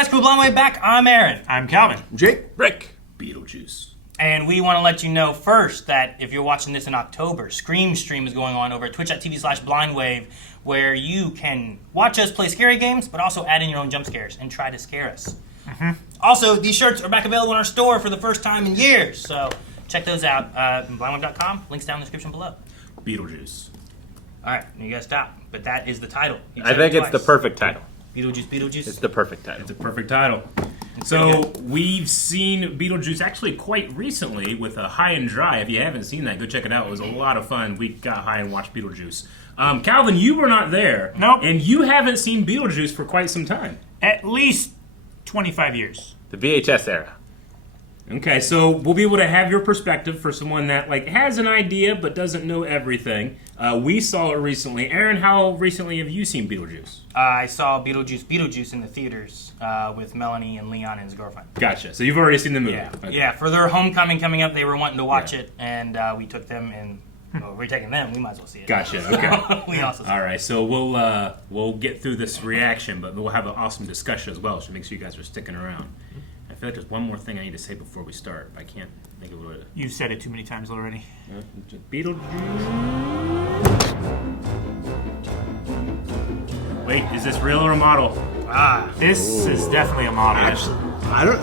guys, Cool Blonde Way back. I'm Aaron. I'm Calvin. Jake. Rick. Beetlejuice. And we want to let you know first that if you're watching this in October, Scream Stream is going on over at twitch.tv/blindwave, where you can watch us play scary games, but also add in your own jump scares and try to scare us. Mm-hmm. Also, these shirts are back available in our store for the first time in years, so check those out at blindwave.com. Links down in the description below. Beetlejuice. All right, you guys stop. But that is the title. I think it's the perfect title. Beetlejuice, Beetlejuice. It's the perfect title. It's a perfect title. So we've seen Beetlejuice actually quite recently with a High and Dry. If you haven't seen that, go check it out. It was a lot of fun. We got high and watched Beetlejuice. Calvin, you were not there. Nope. And you haven't seen Beetlejuice for quite some time. At least 25 years. The VHS era. Okay, so we'll be able to have your perspective for someone that has an idea but doesn't know everything. We saw it recently. Aaron, how recently have you seen Beetlejuice? I saw Beetlejuice Beetlejuice in the theaters with Melanie and Leon and his girlfriend. Gotcha. So you've already seen the movie. Yeah, Okay. yeah. For their homecoming coming up, they were wanting to watch it, and we took them, and we're taking them. We might as well see it. Gotcha. Okay. We also see All right. So we'll get through this reaction, but we'll have an awesome discussion as well. So make sure you guys are sticking around. I feel like there's one more thing I need to say before we start, but I can't think of what. You've said it too many times already. Beetlejuice. Wait, is this real or a model? This is definitely a model. Actually,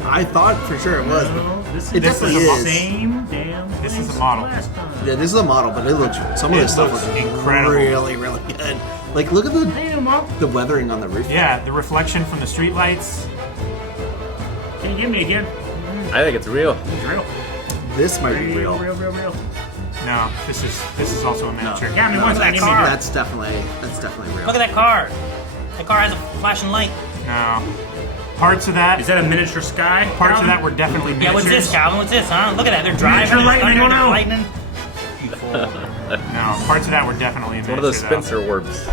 I thought for sure it was, but This it is definitely the is. same damn. This is place a model. last time. Yeah, this is a model, but it looks. Some of It this stuff looks looks incredible. really, really good. Like, look at Damn, Mom. the weathering on the roof. Yeah, the reflection from the streetlights. Can you give me again? I think it's real. It's real. This might be real. Real. No, this is also a miniature. Yeah, I mean, what's that that car. That's definitely real. Look at that car. That car has a flashing light. No. Parts of that. Is that a miniature sky? Parts of Calvin? that were definitely Yeah, miniatures. what's this, Calvin? What's this, huh? Look at that. They're driving. Miniature lightning, Thunder, oh no. lightning. Beautiful. No, parts of that were definitely One of those miniature, though. Spencer orbs.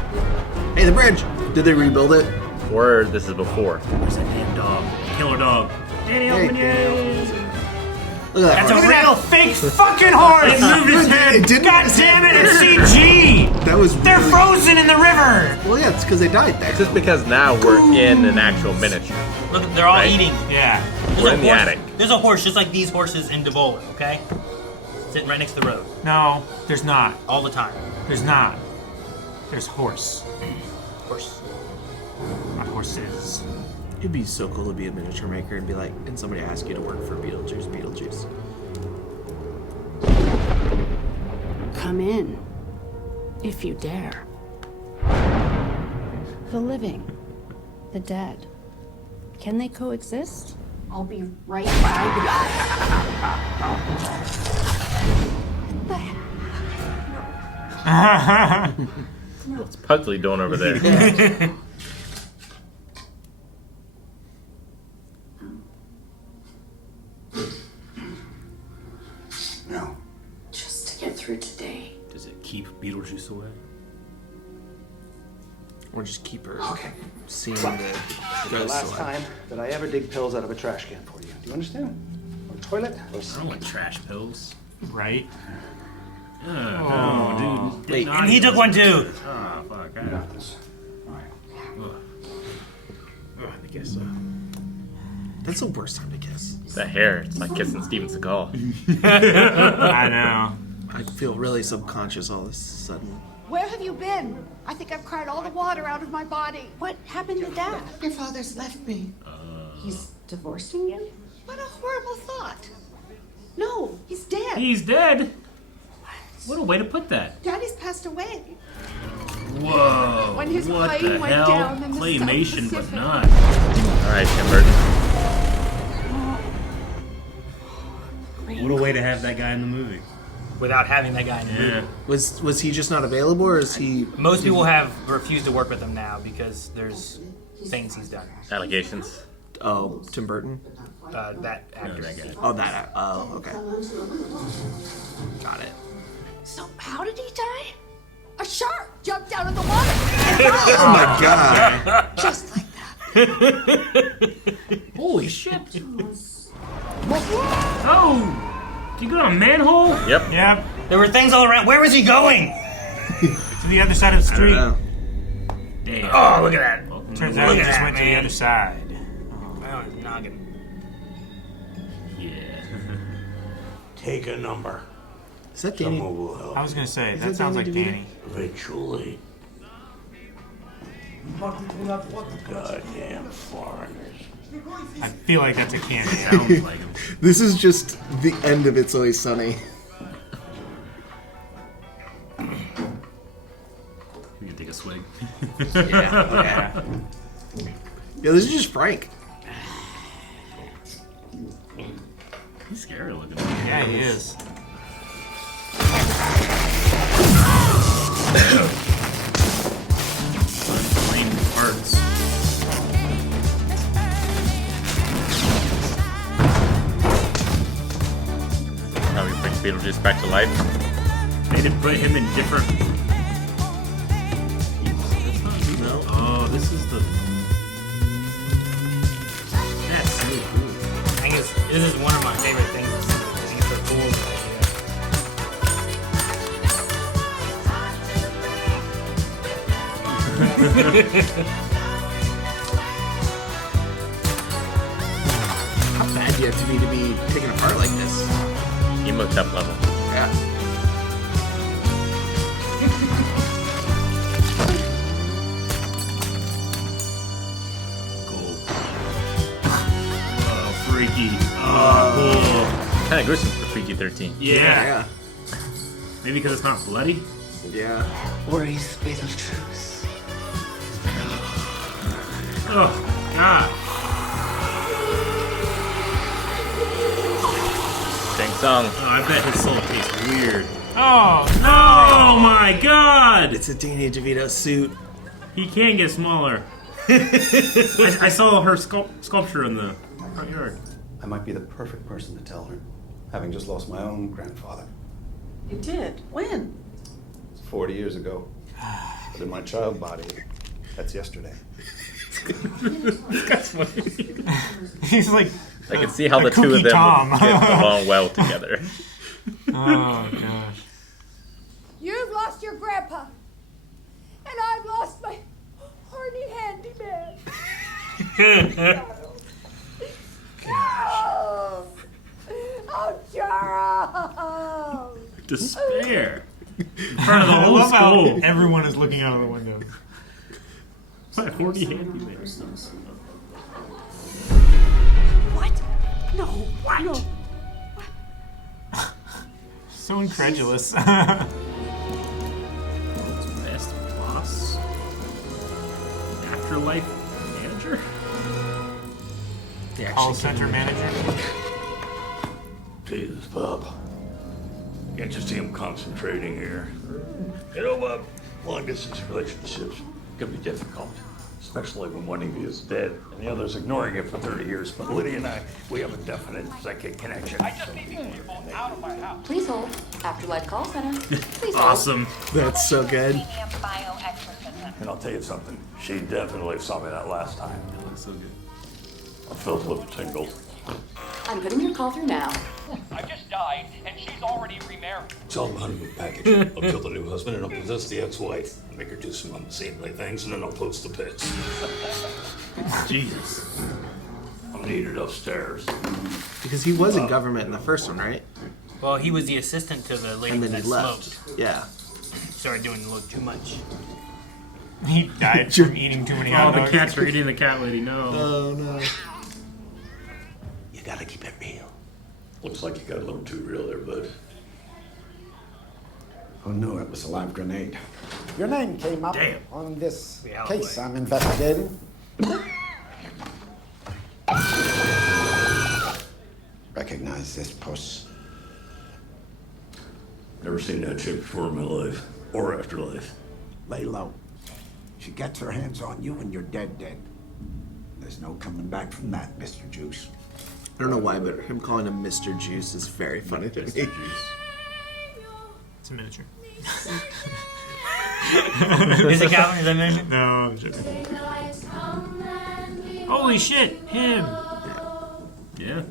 Hey, the bridge. Did they rebuild it? Or this is before. Where's that damn dog? Killer dog. Danny, Hey, open your Daniel. eyes. Look at that. That's a horse. Look at that fake fucking horse! It moved his head. It didn't God move his damn head. it, it's CG! That was. They're really- frozen in the river! Well, yeah, it's because they died there. Just because now we're in an actual miniature. Look, they're all Right. eating. Yeah. There's We're a in the horse- attic. There's a horse just like these horses in Devola, okay? Sitting right next to the road. No, there's not. All the time. There's not. There's horse. Horse. Not horses. It'd be so cool to be a miniature maker and be like, and somebody ask you to work for Beetlejuice. Come in, if you dare. The living, the dead. Can they coexist? I'll be right by What's Pugsley doing over there? No. Just to get through today. Does it keep Beetlejuice away? Or just keep her seeing Well, the This is the ghosts last alive. time that I ever dig pills out of a trash can for you. Do you understand? Or toilet, or I don't sink. want trash pills. Right? No, dude. Wait, And he took one too. Oh, fuck. You got this. All right. I guess so. That's the worst time to kiss. That hair, it's like kissing Steven Seagal. I know. I feel really subconscious all of a sudden. Where have you been? I think I've cried all the water out of my body. What happened to Dad? Your father's left me. He's divorcing you? What a horrible thought. No, he's dead. He's dead? What a way to put that. Daddy's passed away. Whoa. When his what plane the went hell? down in the Claymation, South but Pacific. not. Alright, Tim Burton. What a way to have that guy in the movie. Without having that guy in the movie. Was he just not available, or is he? Most people have refused to work with him now because there's things he's done. Allegations. Oh, Tim Burton. That actor, I guess. Oh, that. Oh, okay. Got it. So how did he die? A shark jumped out of the water. Oh my god. Just like that. Holy shit. Oh! Did you go to a manhole? Yep. Yep. There were things all around. Where was he going? To the other side of the street. Damn. Oh, look at that. Turns out he just went to the other side. on his noggin. Yeah. Take a number. Is that Danny? Someone will help. I was gonna say, Is that that sounds like Danny DeVito? Danny. Eventually. Goddamn foreigners. I feel like that's a candy. Sounds like him. This is just the end of It's Always Sunny. You can take a swig. Yeah. Yeah, this is just Frank. He's scary looking. Yeah, he is. Unflamed parts. How he brings Beetlejuice back to life. They did put him in different. No. Oh, this is the. That's so cool. I think this is one of my favorite things. I think it's so cool. How bad do you have to be taken apart like this? Emote up level. Yeah. Gold. Oh, freaky. Oh, Kind of gruesome for PG-13. cool. Yeah. Yeah. Maybe because it's not bloody? Yeah. Where's Beetlejuice? Oh, God. Sing song. Oh, I bet his soul tastes weird. Oh, Oh, my God. It's a Danny DeVito suit. He can get smaller. I saw her sculpture in the front yard. I might be the perfect person to tell her, having just lost my own grandfather. You did? When? 40 years ago. But in my child body, that's yesterday. he's like, I can see how the two Kooky of them Tom. would get along well together. oh gosh. You've lost your grandpa, and I've lost my horny handyman. Charles! Oh, Charles! Despair. In front of the I whole love how school. everyone is looking out of the window. My horny handyman. What? No, what? No. So incredulous. Best boss. Afterlife manager. Call center manager. Jesus, Bob. Can't you see him concentrating here? You know, Bob, long distance relationships can be difficult, especially when one of you is dead and the other's ignoring it for 30 years. But Lydia and I, we have a definite psychic connection. I just need these people out of my house. Please hold. Afterlife call center. Please Awesome. That's so good. And I'll tell you something, she definitely saw me that last time. Looks so good. I felt a little tingle. I'm putting your call through now. I just died, and she's already remarried. It's all about a new package. I'll kill the new husband and I'll possess the ex-wife. Make her do some unseemly things and then I'll post the pics. Jesus. I'm needed upstairs. Because he was in government in the first one, right? Well, he was the assistant to the lady And then that he left. smoked. Yeah. Started doing a little too much. He died from eating too many Oh, hot the dogs. cats are eating the cat lady. No. Oh no. You gotta keep it real. Looks like you got a little too real there, bud. Who knew it was a live grenade? Your name came up Damn. on this Yeah, case boy. I'm investigating. Recognize this puss. Never seen that chick before in my life. Or afterlife. Lay low. She gets her hands on you and you're dead. There's no coming back from that, Mr. Juice. I don't know why, but him calling him Mr. Juice is very funny to me. It's a miniature. Is it Calvin? Is that mentioned? No, I'm just... Holy shit, him! Yeah.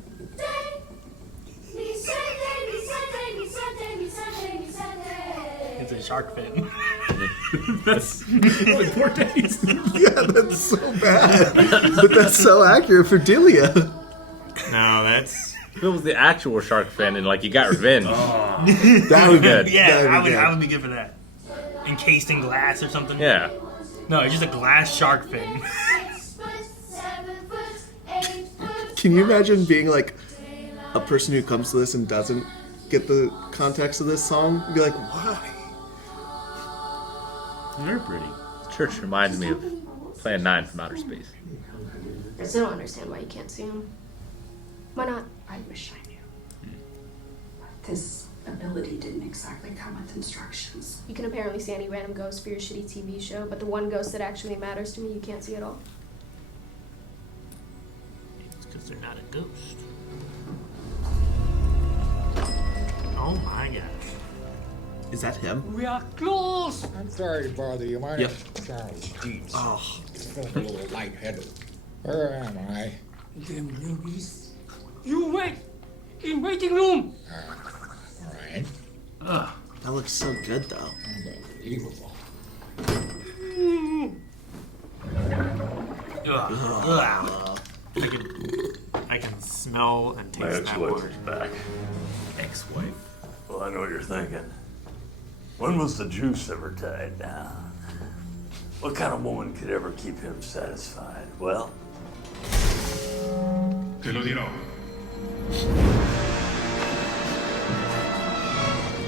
It's a shark fin. me. That's been 4 days. Yeah, that's so bad. But that's so accurate for Delia. No, that's... If it was the actual shark fin and, like, you got revenge. That would be good. Yeah, That'd be I good. would be good for that. Encased in glass or something. Yeah. No, it's just a glass shark fin. Can you imagine being like a person who comes to this and doesn't get the context of this song? Be like, why? Very pretty. Church reminds me of Plan 9 from Outer Space. I still don't understand why you can't see him. Why not? I wish I knew. This ability didn't exactly come with instructions. You can apparently see any random ghost for your shitty TV show, but the one ghost that actually matters to me, you can't see at all. It's because they're not a ghost. Oh my gosh. Is that him? We are close! I'm sorry to bother you. My Yep. name's Charles Deeds. Oh. Feeling a little lightheaded. Where am I? Them newbies. You wait! In waiting room! All right. Ugh. That looks so good, though. Unbelievable. Ugh. I can smell and My taste that ex-wife water. is back. Ex-wife. Well, I know what you're thinking. When was the juice ever tied down? What kind of woman could ever keep him satisfied? Well, Te lo dirò.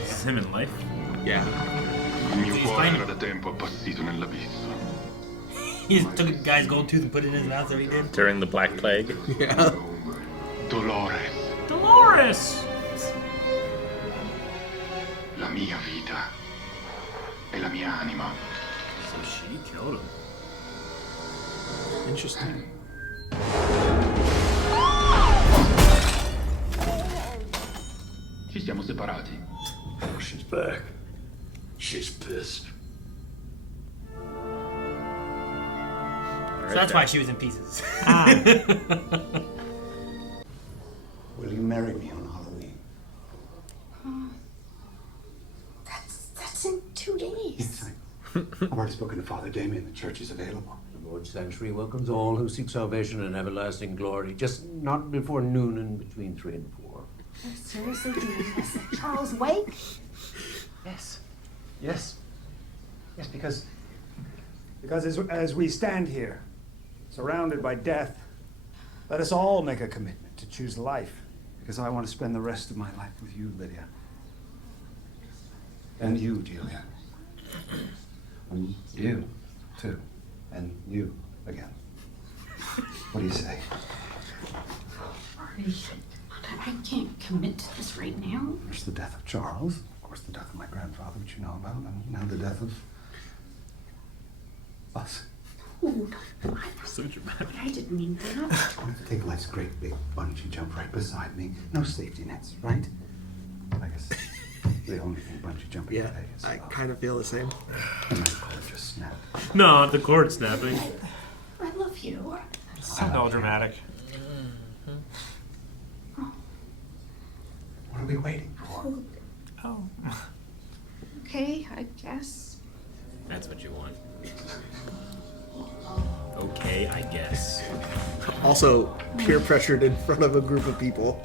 Is this him in life? Yeah. Il mio cuore era da tempo appassito nell'abisso. He just took a guy's gold tooth and put it in his mouth, so he did. During the Black Plague. Yeah. Dolores. Dolores! La mia vita. E la mia anima. So she killed him. Interesting. Ci siamo separati. oh, she's back. She's pissed. So that's why she was in pieces. Will you marry me on Halloween? That's in 2 days. Yes, I've already spoken to Father Damien. The church is available. The Lord's sanctuary welcomes all who seek salvation and everlasting glory, just not before noon and between 3 and 4. Seriously, do you miss Charles Wake? Yes. Yes. Yes, because as we stand here, surrounded by death, let us all make a commitment to choose life, because I want to spend the rest of my life with you, Lydia. And you, Delia. And you, too. And you, again. What do you say? I can't commit to this right now. There's the death of Charles, of course the death of my grandfather, which you know about, and now the death of us. Ooh, So dramatic. I didn't mean that. I'm going to take life's great big bungee jump right beside me. No safety nets, right? I guess the only thing bungee jumping Yeah, today is I kind of feel the same. and my cord just snapped. No, the cord snapping. I love you. So melodramatic. What are we waiting for? Oh. Okay, I guess. That's what you want. Okay, I guess. Also, peer pressured in front of a group of people.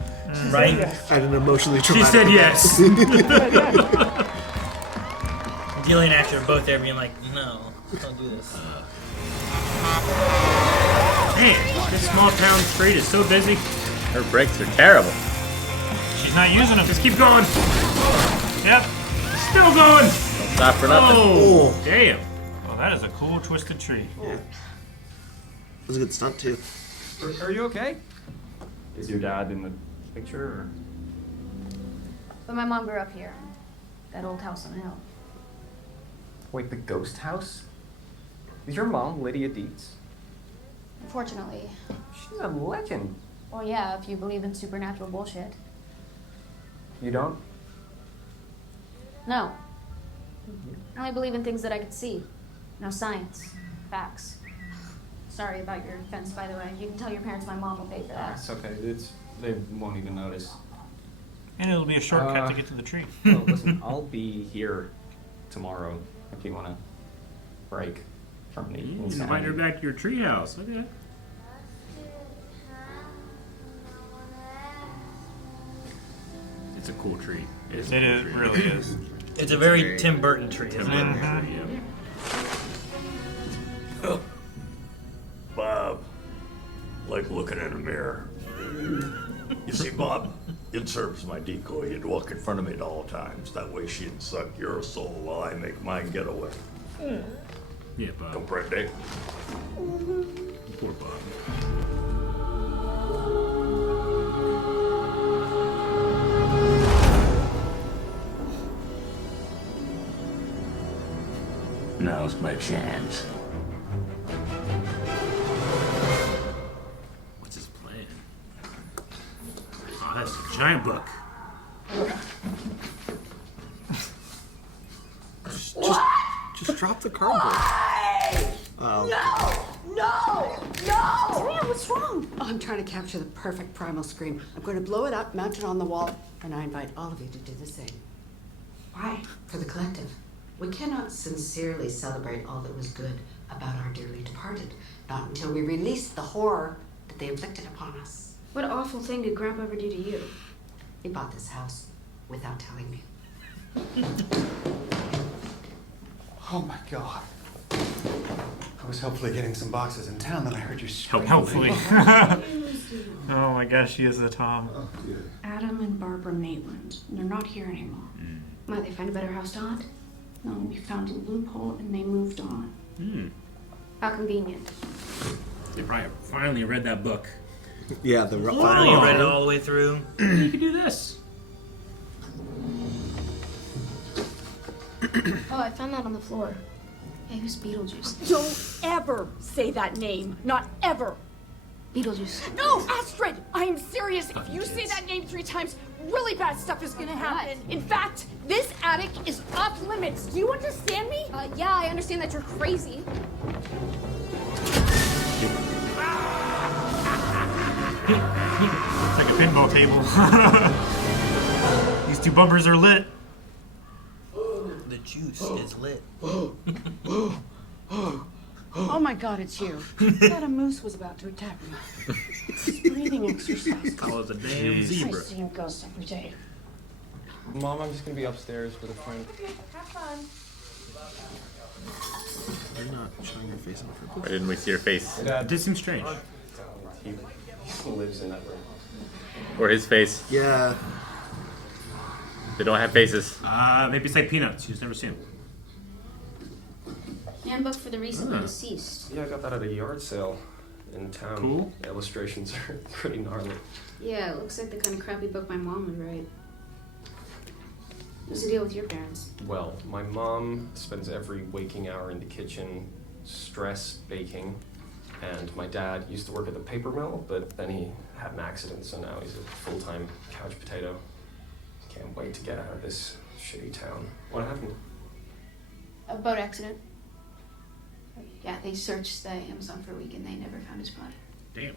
Right? At an emotionally She traumatic said yes. Delia and Ashley are both there being like, no, don't do this. Man, this small town street is so busy. Her brakes are terrible. She's not using them. Just keep going. Yep. Still going. Don't stop for nothing. Oh, damn. Well, that is a cool twisted tree. It was a good stunt, too. Are you okay? Is your dad in the picture? Or? But my mom grew up here. That old house on the hill. Wait, the ghost house? Is your mom Lydia Dietz? Unfortunately. She's a legend. Well, yeah, if you believe in supernatural bullshit. You don't? No. I only believe in things that I can see. No science. Facts. Sorry about your fence, by the way. You can tell your parents my mom will pay for that. It's okay. They won't even notice. And it'll be a shortcut to get to the tree. Well, listen, I'll be here tomorrow if you want to break from the You insanity. invite her back to your treehouse. Okay. It's a cool tree. It is, really is. It's a very Tim Burton tree, Tim isn't Burton it? tree, yeah. Bob, like looking in a mirror. You see, Bob, it serves my decoy. You'd walk in front of me at all times. That way she'd suck your soul while I make mine get away. Yeah, Bob. Comprende? Poor Bob. Now's my chance. What's his plan? Oh, that's a giant book. Just drop the cardboard. No! Serena, what's wrong? Oh, I'm trying to capture the perfect primal scream. I'm going to blow it up, mount it on the wall, and I invite all of you to do the same. Why? For the collective. We cannot sincerely celebrate all that was good about our dearly departed, not until we release the horror that they inflicted upon us. What awful thing did Grandpa ever do to you? He bought this house without telling me. Oh my God. I was hopefully getting some boxes in town, then I heard you scream. Hopefully. Oh my gosh, she is a Tom. Adam and Barbara Maitland. They're not here anymore. Might they find a better house to haunt? No, we found a loophole and they moved on. How convenient. They probably finally read that book. Yeah, the Finally read it all the way through. You could do this. Oh, I found that on the floor. Hey, who's Beetlejuice? Don't ever say that name. Not ever. Beetlejuice. No, Astrid! I am serious. If you say that name 3 times, really bad stuff is gonna happen. In fact, this attic is off limits. Do you understand me? Yeah, I understand that you're crazy. It's like a pinball table. These two bumpers are lit. The juice is lit. Oh my God, it's you. I thought a moose was about to attack me. Breathing exercise. Follows a damn zebra. I see him ghosts every day. Mom, I'm just gonna be upstairs with a friend. Have fun. You're not showing your face on purpose. Why didn't we see your face? It did seem strange. He lives in that room. Or his face? Yeah. They don't have faces. Maybe it's like Peanuts. You just never see him. Handbook for the recently deceased. Yeah, I got that at a yard sale in town. Cool. The illustrations are pretty gnarly. Yeah, it looks like the kind of crappy book my mom would write. What's the deal with your parents? Well, my mom spends every waking hour in the kitchen stress baking, and my dad used to work at the paper mill, but then he had an accident, so now he's a full-time couch potato. Can't wait to get out of this shitty town. What happened? A boat accident. Yeah, they searched the Amazon for a week and they never found his body. Damn.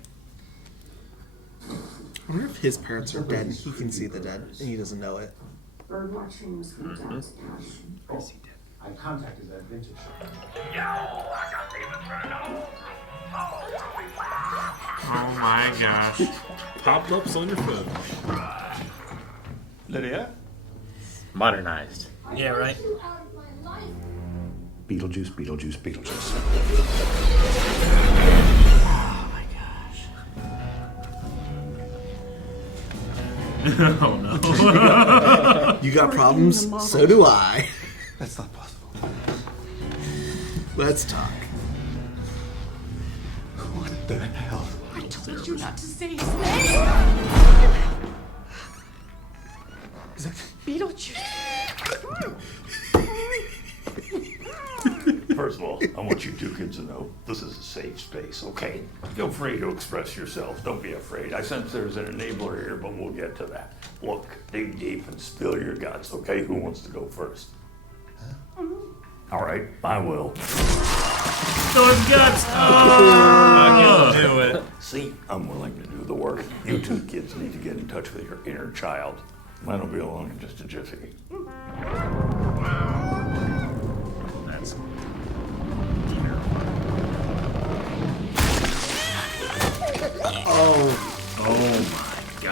I wonder if his parents are dead and he can see the dead and he doesn't know it. Bird watching was my dad's passion. I contacted that vintage shop. Oh my gosh. Pop-ups on your phone. Lydia? Modernized. Yeah, right. Beetlejuice, Beetlejuice, Beetlejuice. Oh my gosh. Oh no. You got problems? So do I. That's not possible. Let's talk. What the hell? I told you not to say his name. Is that Beetlejuice. First of all, I want you two kids to know this is a safe space, okay? Feel free to express yourselves. Don't be afraid. I sense there's an enabler here, but we'll get to that. Look, dig deep and spill your guts, okay? Who wants to go first? All right, I will. Those guts! Oh! I can do it. See, I'm willing to do the work. You two kids need to get in touch with your inner child. Mine will be along in just a jiffy.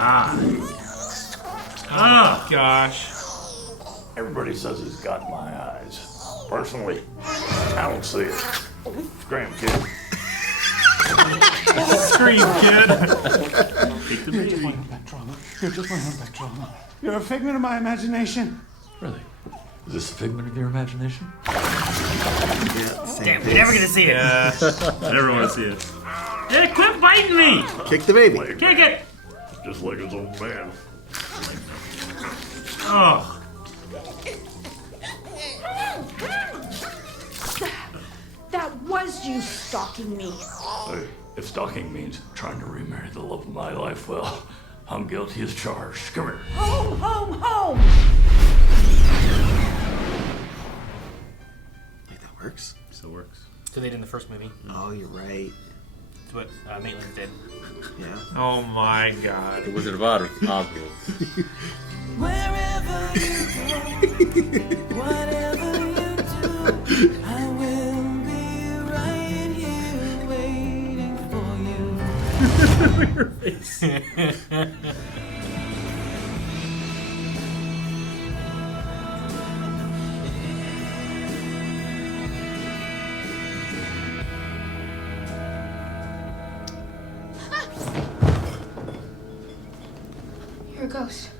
God. Oh, gosh. Everybody says he's got my eyes. Personally, I don't see it. Scram, kid. Scream, kid. Take the You're just my baby. own trauma. You're just my own trauma. You're a figment of my imagination. Really? Is this a figment of your imagination? Damn, we're never gonna see it. Yeah. I never want to see it. Hey, quit biting me! Kick the baby. Kick it! Just like his old man. Oh. That was you stalking me. Hey, if stalking means trying to remarry the love of my life, well, I'm guilty as charged. Come here. Home, home, home! Like that works? Still works. So they did in the first movie. Oh, you're right. That's what Maitland did. Yeah. Oh my God. The Wizard of Oz. Wherever you go, whatever you do, I will be right here waiting for you. Your face. You're a ghost.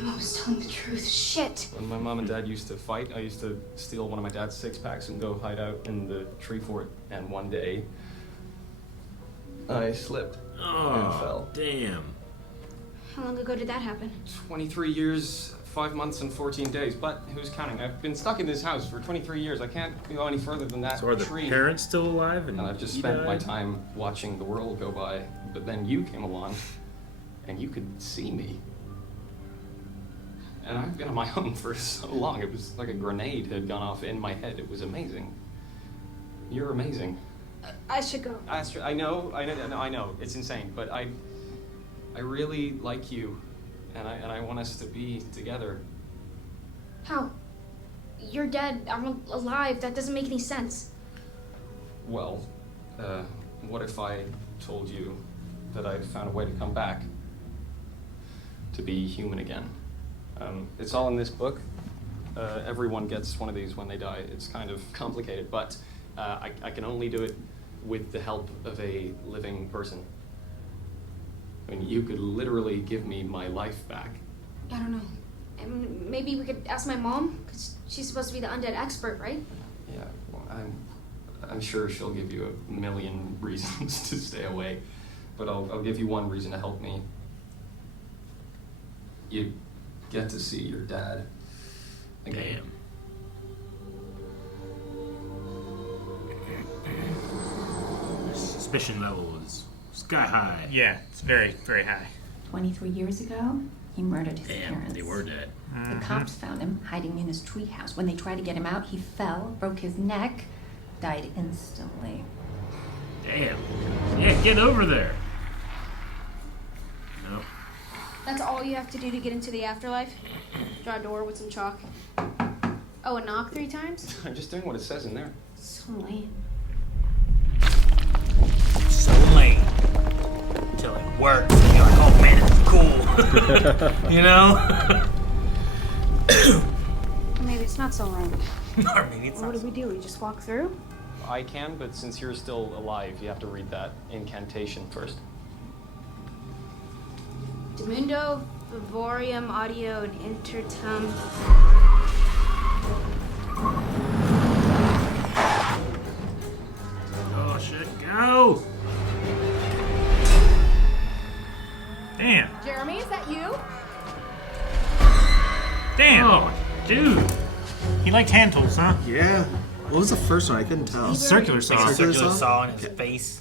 My mom was telling the truth. Shit. When my mom and dad used to fight, I used to steal one of my dad's six-packs and go hide out in the tree fort. And one day, I slipped and fell. Damn. How long ago did that happen? 23 years, 5 months, and 14 days. But who's counting? I've been stuck in this house for 23 years. I can't go any further than that So are the tree. parents still alive? And I've just he spent my died? time watching the world go by. But then you came along, and you could see me. And I've been on my own for so long. It was like a grenade had gone off in my head. It was amazing. You're amazing. I should go. I know. It's insane, but I really like you, and I want us to be together. How? You're dead. I'm alive. That doesn't make any sense. Well, what if I told you that I'd found a way to come back, to be human again? It's all in this book. Everyone gets one of these when they die. It's kind of complicated, but I can only do it with the help of a living person. I mean, you could literally give me my life back. I don't know. Maybe we could ask my mom, because she's supposed to be the undead expert, right? Yeah, well, I'm sure she'll give you a million reasons to stay away, but I'll give you one reason to help me. You get to see your dad again. Damn. Suspicion level is sky high. Yeah, it's very, very high. 23 years ago, he murdered his parents. They were dead. The cops found him hiding in his treehouse. When they tried to get him out, he fell, broke his neck, died instantly. Damn. Yeah, get over there. No. That's all you have to do to get into the afterlife? Draw a door with some chalk. Oh, and knock 3 times? I'm just doing what it says in there. So lame. So lame. Until it works. And you're like, oh man, it's cool. You know? Maybe it's not so lame. Or maybe it's What do we do? We just walk through? I can, but since you're still alive, you have to read that incantation first. Demundo, Vivorium, Audio, and Intertum. Oh shit, go! Damn. Jeremy, is that you? Damn. Oh, dude. He liked hand tools, huh? Yeah. What was the first one? I couldn't tell. Circular saw. Circular saw in his face.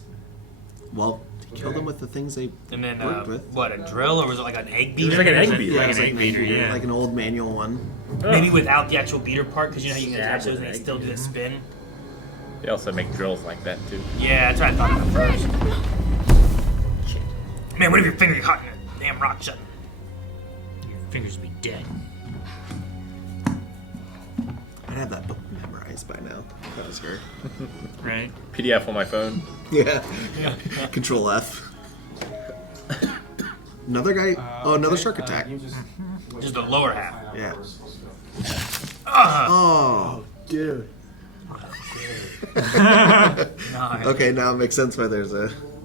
Well, he killed them with the things they And then, worked with. what, a drill, or was it like an egg It beater? was like an egg beater. Yeah, Like it's an egg beater, yeah. Like an old manual one. Maybe without the actual beater part, because you know how you can attach those and they Stab still do the spin? They also make drills like that too. Yeah, that's what I thought of first. Shit. Man, what if your finger got caught in a damn rock shut? Your fingers would be dead. I'd have that book memorized by now. If that was her. Right. PDF on my phone. Yeah. Control F. Another guy. Another shark attack. Just the lower half. Yeah. Oh, dude. Nice. Okay, now it makes sense why there's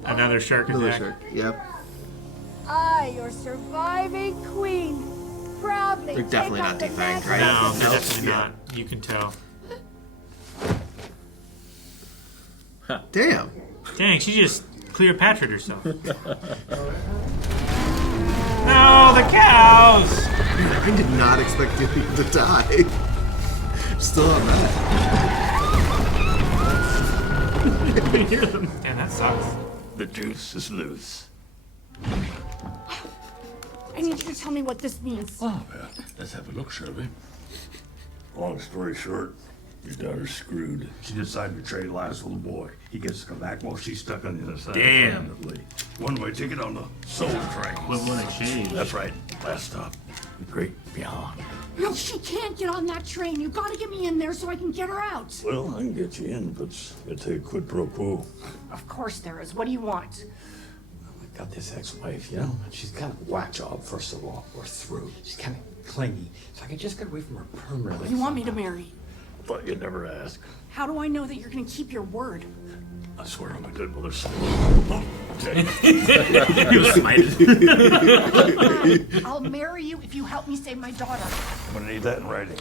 another shark attack. Shark. Yep. I, your surviving queen, proudly They're definitely take not up the defanged, mantle right? No, of they're the- definitely not. You can tell. Damn. Dang, she just Cleopatra'd herself. No, the cows! I did not expect you to die. Still on that. Damn, that sucks. The juice is loose. I need you to tell me what this means. Oh, yeah. Let's have a look, shall we? Long story short, your daughter's screwed. She decided to trade lives with a boy. He gets to come back while she's stuck on the other side. Damn. Permanently. One-way ticket on the soul train. Equivalent exchange. That's right. Last stop. The great beyond. No, she can't get on that train. You gotta get me in there so I can get her out. Well, I can get you in, but it's gonna take a quid pro quo. Of course there is. What do you want? I got this ex-wife, you know? She's kind of a whack job, first of all. We're through. She's kind of clingy. So I could just get away from her permanently. You want me to marry? Thought you'd never ask. How do I know that you're gonna keep your word? I swear on my dead mother's soul. He was smited. I'll marry you if you help me save my daughter. I'm gonna need that in writing.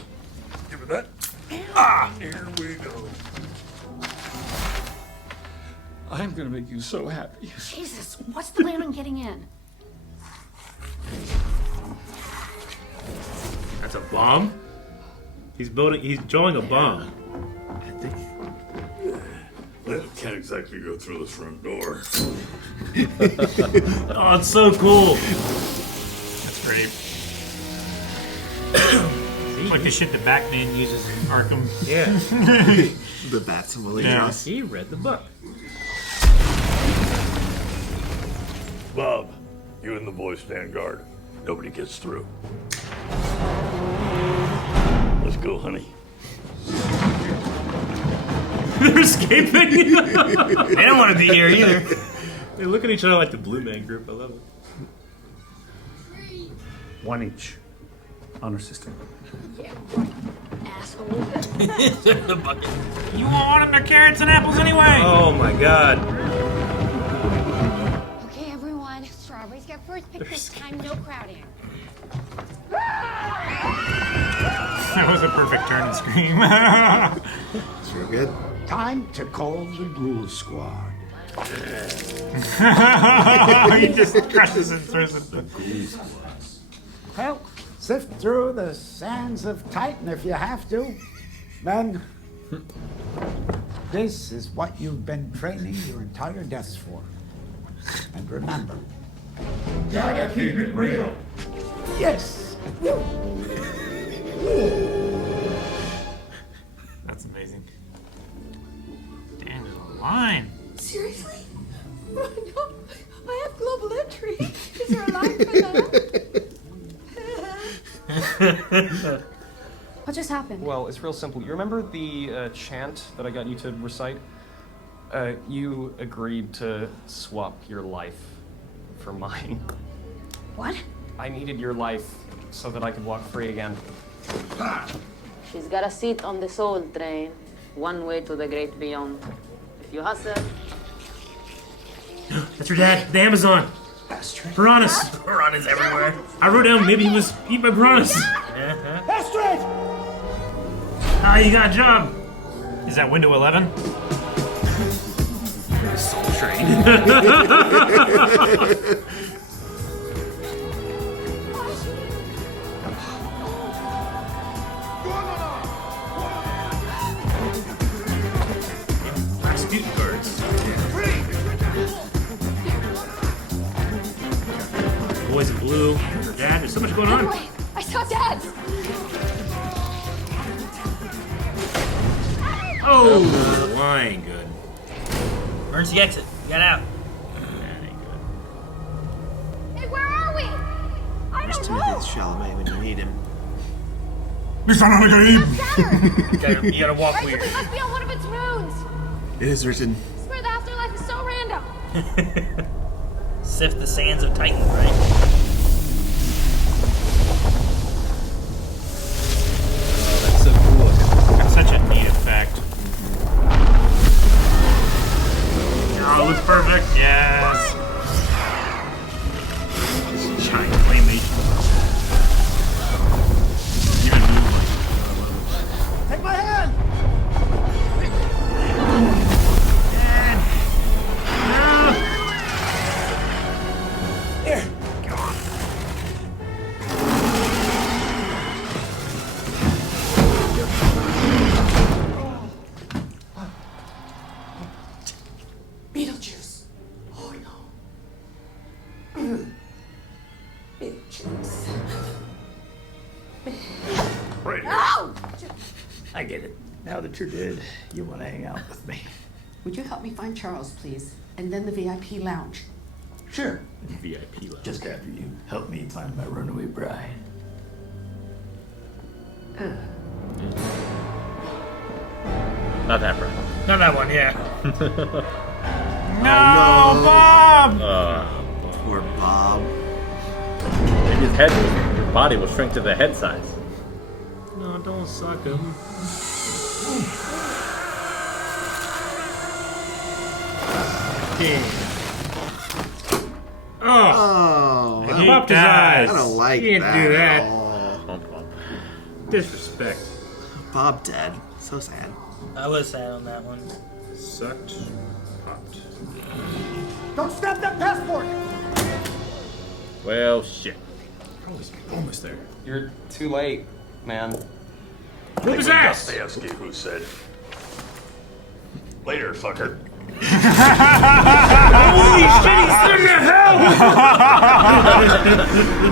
Give me that. Ah, here we go. I'm gonna make you so happy. Jesus, what's the plan on getting in? That's a bomb? He's drawing a bomb. Well, can't exactly go through the front door. Oh, it's so cool. That's great. It's like the shit the Batman uses in Arkham. Yeah. The bat symbol he Yeah. draws. He read the book. Bob, you and the boys stand guard. Nobody gets through. Let's go, honey. They're escaping. They don't want to be here either. They look at each other like the Blue Man Group. I love it. One each. Honor system. Yeah, asshole. The bucket. You want them, they're carrots and apples anyway! Oh my god. Okay, everyone. Strawberries get first pick this time. No crowding. That was a perfect turn and scream. It's real good. Time to call the Gruel Squad. He just crushes and throws it. Well, sift through the sands of Titan if you have to. Men, this is what you've been training your entire deaths for. And remember, Gotta keep it real. yes! That's amazing. Damn, there's a line. Seriously? Oh, no, I have global entry. Is there a line for that? What just happened? Well, it's real simple. You remember the chant that I got you to recite? You agreed to swap your life for mine. What? I needed your life so that I could walk free again. She's got a seat on the soul train, one way to the great beyond. If you hustle. That's your dad. The Amazon. Piranhas. Piranhas everywhere. I wrote down maybe he was eaten by piranhas. Astrid! Ah, you got a job. Is that window 11? Soul Train. Rasputin cards. Boys in blue. Dad, there's so much going on. Wait, I saw Dad. Oh, line good. Emergency exit. Get out. Hey, where are we? I There's don't Timothy know. Chalamet when you need him. You You gotta walk Right, weird. we must be on one of its moons. It is written. It's where the afterlife is so stand up. Sift the sands of Titan, right? That's so cool. That's such a neat effect. Oh, it looks perfect. Yes. Giant claymation. Even moonlight. Take my hand! Here. Come on. Beetlejuice. Oh no. Beetlejuice. Right here. No! I get it. Now that you're dead, you want to hang out with me. Would you help me find Charles, please? And then the VIP lounge. Sure. VIP lounge. Just after you help me find my runaway bride. Not that right. Not that one, yeah. No, Bob! Poor Bob. Maybe his body will shrink to the head size. No, don't suck him. Oh, I popped his eyes. I don't like You can't that do that. at all. Disrespect. Bob dead. So sad. I was sad on that one. Sucked. Popped. Don't snap that passport! Well, shit. Almost there. You're too late, man. Whoop his ass! Dostoevsky who said, "Later, fucker." Holy shit, he's sitting in hell!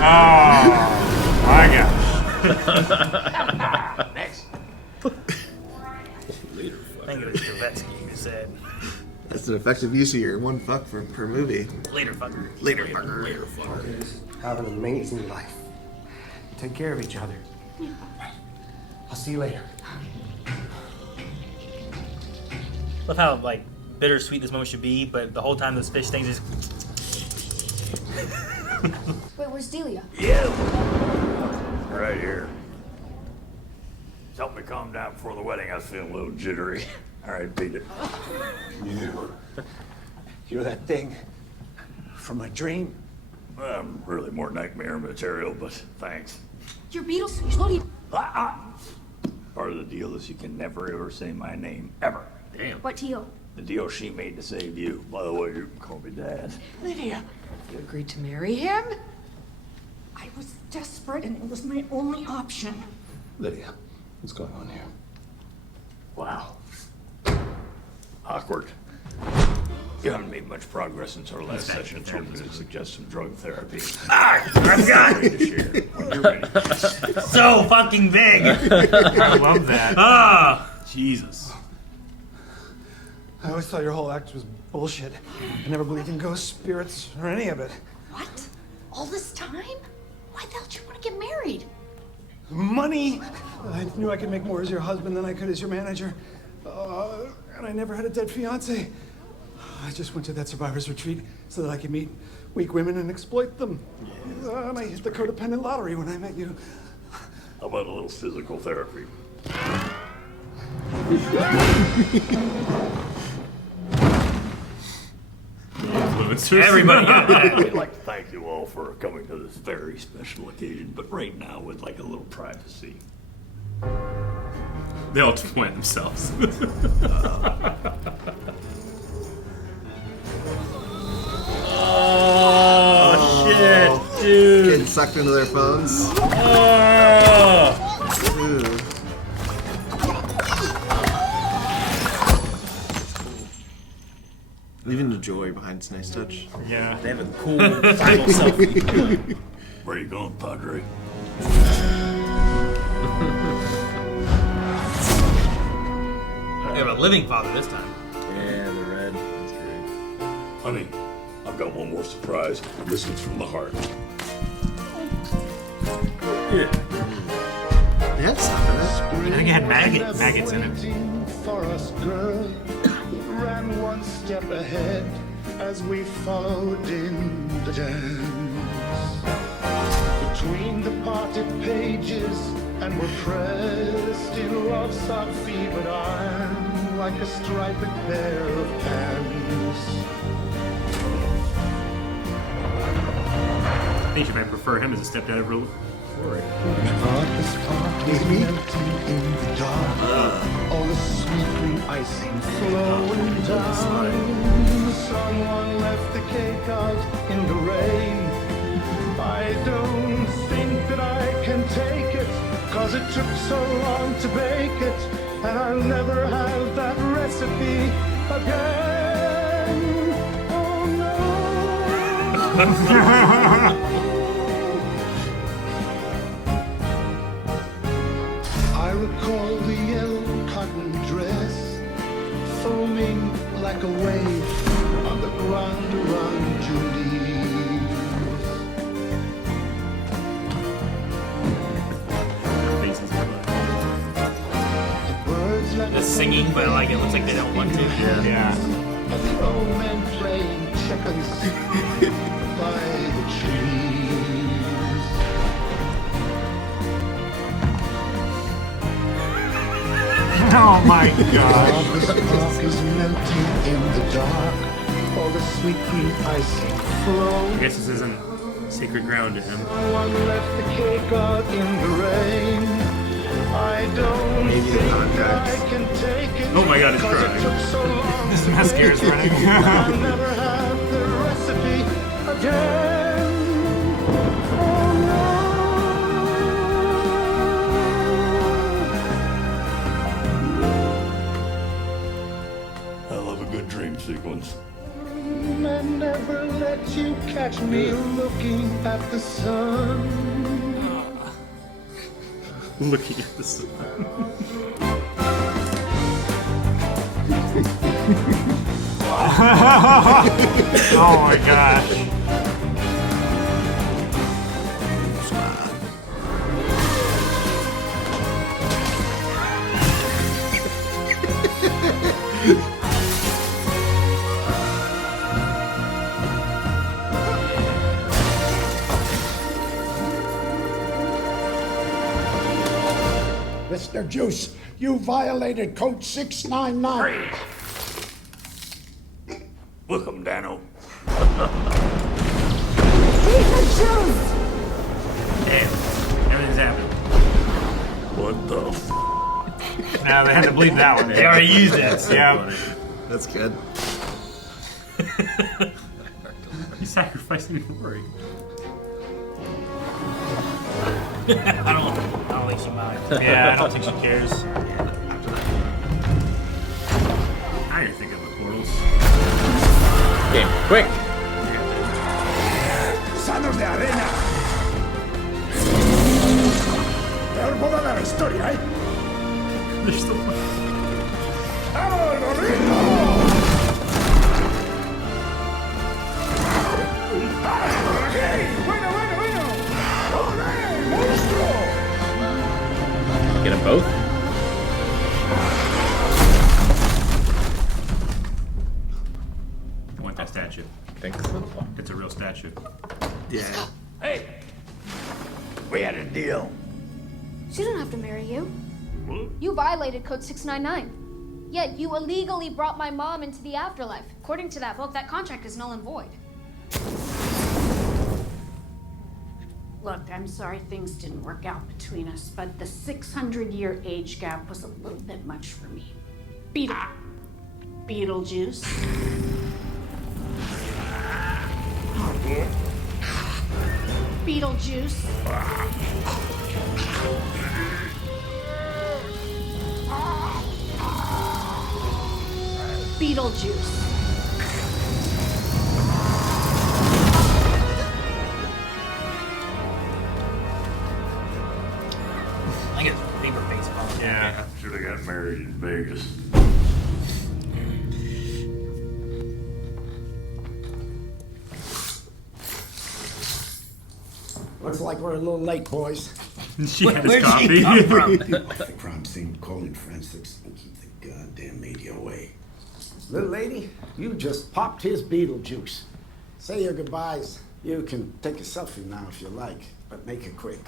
Oh, my gosh. Next. I think it was Devetsky who said, That's an effective use of your one fuck per movie. later, fucker. Later, fucker. Later, fucker. Have an amazing life. Take care of each other. I'll see you later. Love how, like, bittersweet this moment should be, but the whole time this fish thing just... Wait, where's Delia? Yeah. Right here. Just help me calm down before the wedding. I was feeling a little jittery. All right, beat it. You're that thing from my dream. Really more nightmare material, but thanks. You're Beatles? You're slowly... Part of the deal is you can never ever say my name, ever. Damn. What deal? The deal she made to save you. By the way, you can call me Dad. Lydia, you agreed to marry him? I was desperate and it was my only option. Lydia, what's going on here? Wow. Awkward. You haven't made much progress since our last session, so I'm going to suggest some drug therapy. I've got Ready to share when you're ready. so fucking big! I love that. Ah! Jesus. I always thought your whole act was bullshit. I never believed in ghosts, spirits, or any of it. What? All this time? Why the hell did you want to get married? Money! I knew I could make more as your husband than I could as your manager. And I never had a dead fiance. I just went to that survivor's retreat so that I could meet weak women and exploit them. And I hit the codependent lottery when I met you. How about a little physical therapy? Everybody got that. I'd like to thank you all for coming to this very special occasion, but right now we'd like a little privacy. They all went themselves. Oh, shit, dude. Getting sucked into their phones. Ooh. Leaving the joy behind its nice touch. Yeah. They have a cool final selfie. Where are you going, Padre? They have a living father this time. Yeah, the red. That's great. Honey, I've got one more surprise. This one's from the heart. They had stuff in it. I think it had maggots in it. For us, girl, ran one step ahead. as we followed in the dance. Between the parted pages, and we're pressed in love's soft fevered iron, like a striped pair of pants. I think you might prefer him as a stepdad over Rory. In the dark, all the sweet green icing flowing down. Someone left the cake out in the rain. I don't think that I can take it, 'cause it took so long to bake it, and I'll never have that recipe again. Oh no. I recall the yellow cotton dress foaming like a wave on the ground around Julie. The singing, but like it looks like they don't want to. Yeah. And the old men playing checkers by the trees. Oh my god. The spark is melting in the dark. All the sweet green icing flows. I guess this isn't sacred ground to him. Someone left the cake out in the rain. I don't think I can take it. Oh my god, it's 'cause crying. it took so long. This mascara's running. I'll never have the recipe again. Oh I love a good dream sequence. I never let you catch me looking at the sun. Looking at the sun. Oh my gosh. Mr. Juice, you violated Code 699. Welcome, Dano. Damn. Everything's happening. What the f? Now they had to bleep that one. They already used it. So Yeah. funny. That's good. He's sacrificing Rory. I don't think she minds. Yeah, I don't think she cares. Now you're thinking of the portals. Game, quick! ¡Sanos de arena! Peor boda de la historia, ¿eh? They're still ¡Vamos, gordito! ¡Bueno! ¡Joder, monstruo! Get them both? I want that statue. Think so. It's a real statue. Yeah. Hey! We had a deal. She didn't have to marry you. You violated Code 699. Yet you illegally brought my mom into the afterlife. According to that book, that contract is null and void. Look, I'm sorry things didn't work out between us, but the 600-year age gap was a little bit much for me. Beetlejuice. Beetlejuice. Beetlejuice. I get paper face problem. Yeah. Should have got married in Vegas. Looks like we're a little late, boys. She had his coffee. Why the crime scene, calling forensics, and keep the goddamn media away. Little lady, you just popped his Beetlejuice. Say your goodbyes. You can take a selfie now if you like, but make it quick.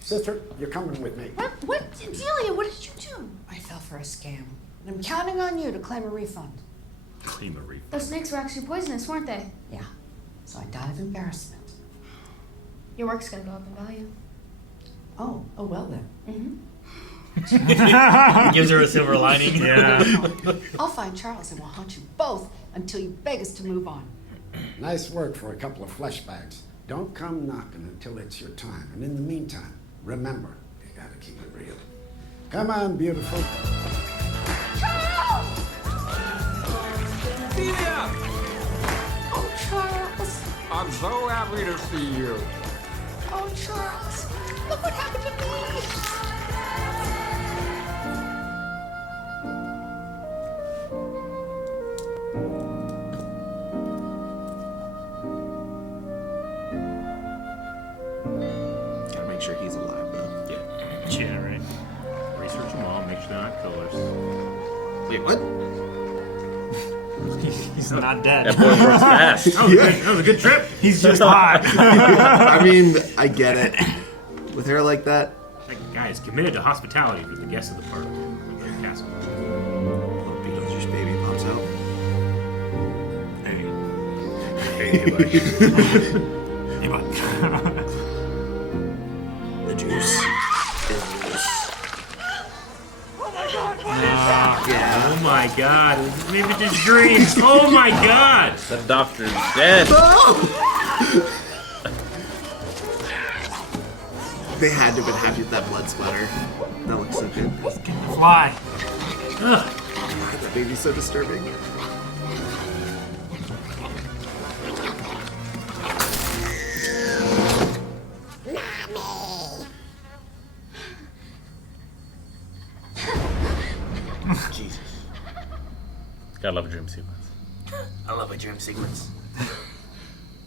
Sister, you're coming with me. What? Delia, what did you do? I fell for a scam. And I'm counting on you to claim a refund. Claim a refund. Those snakes were actually poisonous, weren't they? Yeah. So I died of embarrassment. Your work's gonna go up in value. Oh well then. Gives her a silver lining. Yeah. I'll find Charles and we'll haunt you both until you beg us to move on. Nice work for a couple of flesh bags. Don't come knocking until it's your time. And in the meantime, remember, you gotta keep it real. Come on, beautiful. Charles! Delia! Oh, Charles! I'm so happy to see you. Oh, Charles! Look what happened to me! Gotta make sure he's alive, though. Yeah, right. Research them all, make sure they're not killers. Wait, what? He's not dead. That boy works fast. That was a good trip. He's just hot. I mean, I get it. With hair like that. That guy is committed to hospitality for the guests of the park. Of the castle. Little Beetlejuice baby pops out. Hey, buddy. Hey, bud. The juice is loose. Yeah. Oh my god. Maybe just dreams. Oh my god. The doctor's dead. They had to have been happy with that blood splatter. That looks so good. Fly. Ugh. That baby's so disturbing. Jesus. Gotta love a dream sequence. I love a dream sequence.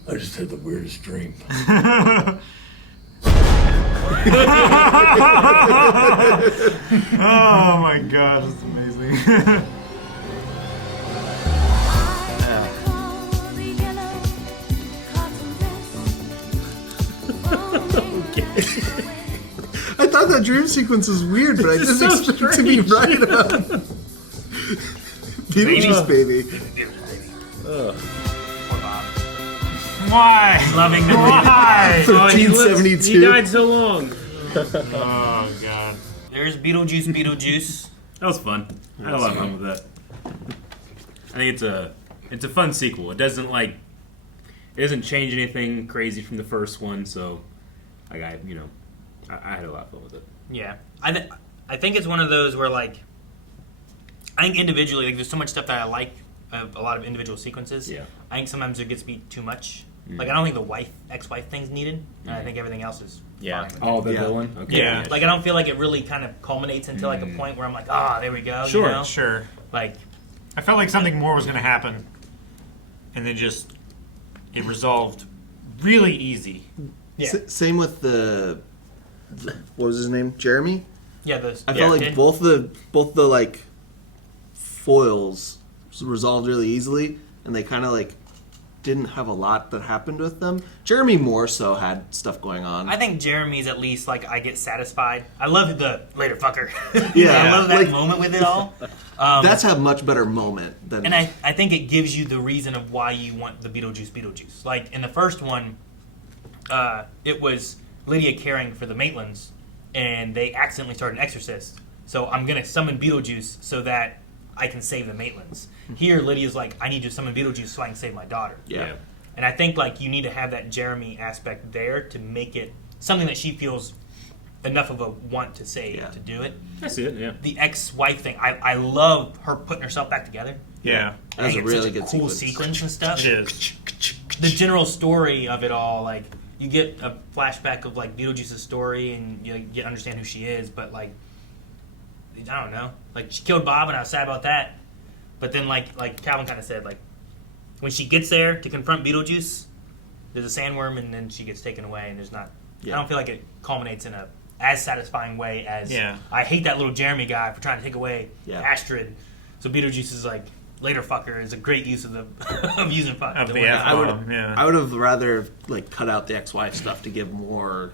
I just had the weirdest dream. Oh my god, that's amazing. I thought that dream sequence was weird, but I didn't expect it to be right up. Beetlejuice baby. Why? Loving the Why? 1372. He died so long. Oh god. There's Beetlejuice Beetlejuice. That was fun. I had a lot of fun with that. I think it's a fun sequel. It doesn't change anything crazy from the first one, so I had a lot of fun with it. Yeah, I think it's one of those where I think individually there's so much stuff that I like of a lot of individual sequences. Yeah. I think sometimes it gets to be too much. I don't think the ex-wife thing's needed. And I think everything else is fine. Oh, the villain? Okay. Yeah. I don't feel like it really kind of culminates into a point where I'm like, there we go. Sure, you know? sure. I felt like something more was going to happen, and then it resolved really easy. Yeah. Same with what was his name? Jeremy? Yeah, I felt like both the foils resolved really easily, and they kind of didn't have a lot that happened with them. Jeremy more so had stuff going on. I think Jeremy's at least I get satisfied. I love the later fucker. Yeah, I love that moment with it all. That's a much better moment than. And I think it gives you the reason of why you want the Beetlejuice. Like in the first one, it was Lydia caring for the Maitlands, and they accidentally started an exorcist. So I'm gonna summon Beetlejuice so that I can save the Maitlands. Here, Lydia's like, I need to summon Beetlejuice so I can save my daughter. Yeah. And I think you need to have that Jeremy aspect there to make it something that she feels enough of a want to say to do it. I see it, yeah. The ex-wife thing, I love her putting herself back together. Yeah. I think it's such a cool sequence and stuff. It is. The general story of it all, you get a flashback of Beetlejuice's story and you understand who she is, but I don't know. She killed Bob and I was sad about that. But then like Calvin kind of said, when she gets there to confront Beetlejuice, there's a sandworm and then she gets taken away and there's not. I don't feel like it culminates in a as satisfying way as I hate that little Jeremy guy for trying to take away Astrid. So Beetlejuice is like later fucker is a great use of the of using fuck. Of the the word. F-bomb, yeah. I would have rather like cut out the ex-wife stuff to give more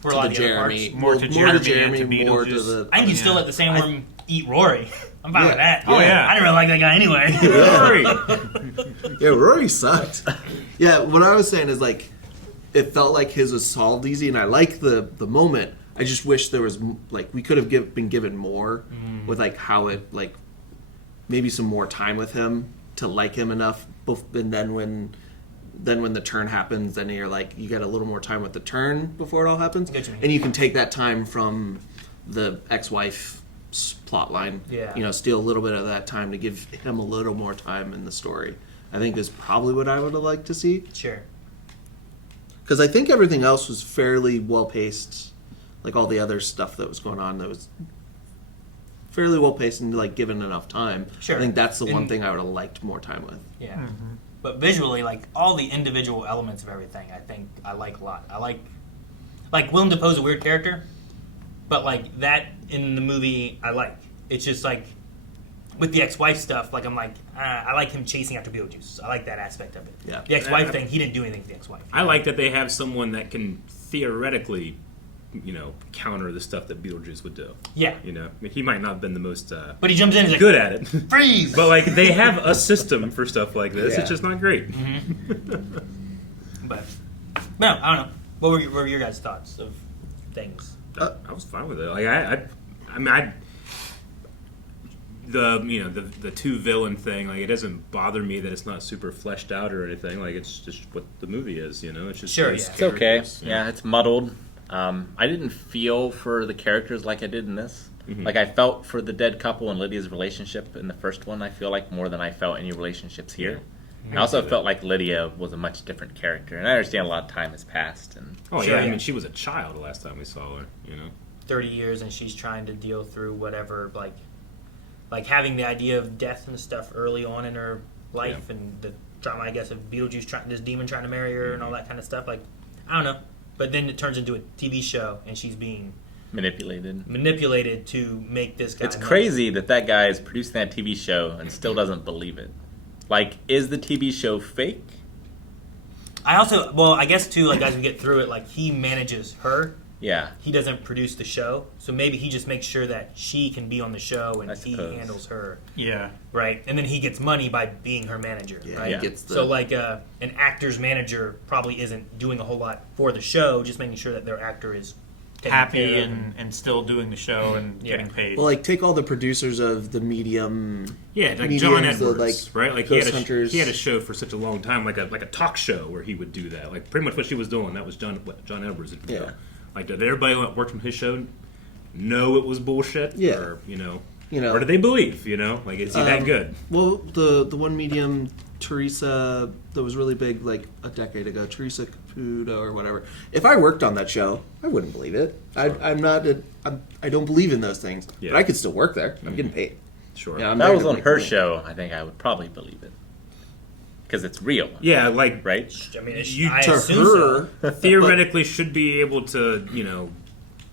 For a to lot the of the other Jeremy, parts. More to Jeremy and to more to Beetlejuice. the. I think you still let the sandworm eat Rory. I'm fine with that. Oh, yeah. I didn't really like that guy anyway. Rory. Yeah, Rory sucked. Yeah, what I was saying is like, it felt like his was solved easy, and I like the moment. I just wish there was like we could have been given more with like how it like maybe some more time with him to like him enough. And then when the turn happens, then you're like you get a little more time with the turn before it all happens, and you can take that time from the ex-wife plot line. Yeah. You know, steal a little bit of that time to give him a little more time in the story. I think is probably what I would have liked to see. Sure. Because I think everything else was fairly well paced, like all the other stuff that was going on that was fairly well paced and like given enough time. Sure. I think that's the one And- thing I would have liked more time with. Yeah. But visually, like all the individual elements of everything, I think I like a lot. I like Willem Dafoe's a weird character, but like that in the movie, I like. It's just like with the ex-wife stuff, like I'm like I like him chasing after Beetlejuice. I like that aspect of it. Yeah. The ex-wife thing, he didn't do anything to the ex-wife. I like that they have someone that can theoretically, counter the stuff that Beetlejuice would do. Yeah. He might not have been the most But he jumps in and he's good like, at it. Freeze! But like they have a system for stuff like this. Yeah. It's just not great. But no, I don't know. What were your guys' thoughts of things? I was fine with it. Like the two villain thing, like it doesn't bother me that it's not super fleshed out or anything. Like it's just what the movie is, It's just those It's okay. characters, Yeah, it's muddled. I didn't feel for the characters like I did in this. Mhm. Like I felt for the dead couple and Lydia's relationship in the first one. I feel like more than I felt any relationships here. Yeah. I also felt like Lydia was a much different character, and I understand a lot of time has passed. And I mean, she was a child the last time we saw her. 30 years and she's trying to deal through whatever, like having the idea of death and stuff early on in her life and the drama, I guess, of Beetlejuice this demon trying to marry her and all that kind of stuff. Like, I don't know. But then it turns into a TV show and she's being manipulated to make this guy. It's crazy that guy is producing that TV show and still doesn't believe it. Like, is the TV show fake? I guess too, like as we get through it, like he manages her. Yeah. He doesn't produce the show, so maybe he just makes sure that she can be on the show and he handles her. Yeah. Right, and then he gets money by being her manager. Yeah, right. he gets the- So like an actor's manager probably isn't doing a whole lot for the show, just making sure that their actor is taken Happy care of and still doing the show and getting paid. Well, like take all the producers of the medium. Yeah, like mediums, John the, Edwards, right? Like Ghost Hunters. he had a show for such a long time, like a talk show where he would do that. Like pretty much what she was doing. That was John Edwards. Yeah. Like did everybody that worked on his show know it was bullshit? Yeah. Or or did they believe? Like is he that good? Well, the one medium, Teresa, that was really big like a decade ago, Teresa Caputo or whatever. If I worked on that show, I wouldn't believe it. I don't believe in those things, Yeah. but I could still work there. I'm getting paid. Sure. Yeah, If I'm that was there on to her make money. show, I think I would probably believe it. Because it's real. Yeah, like right. I mean, You I to assume her theoretically should be able to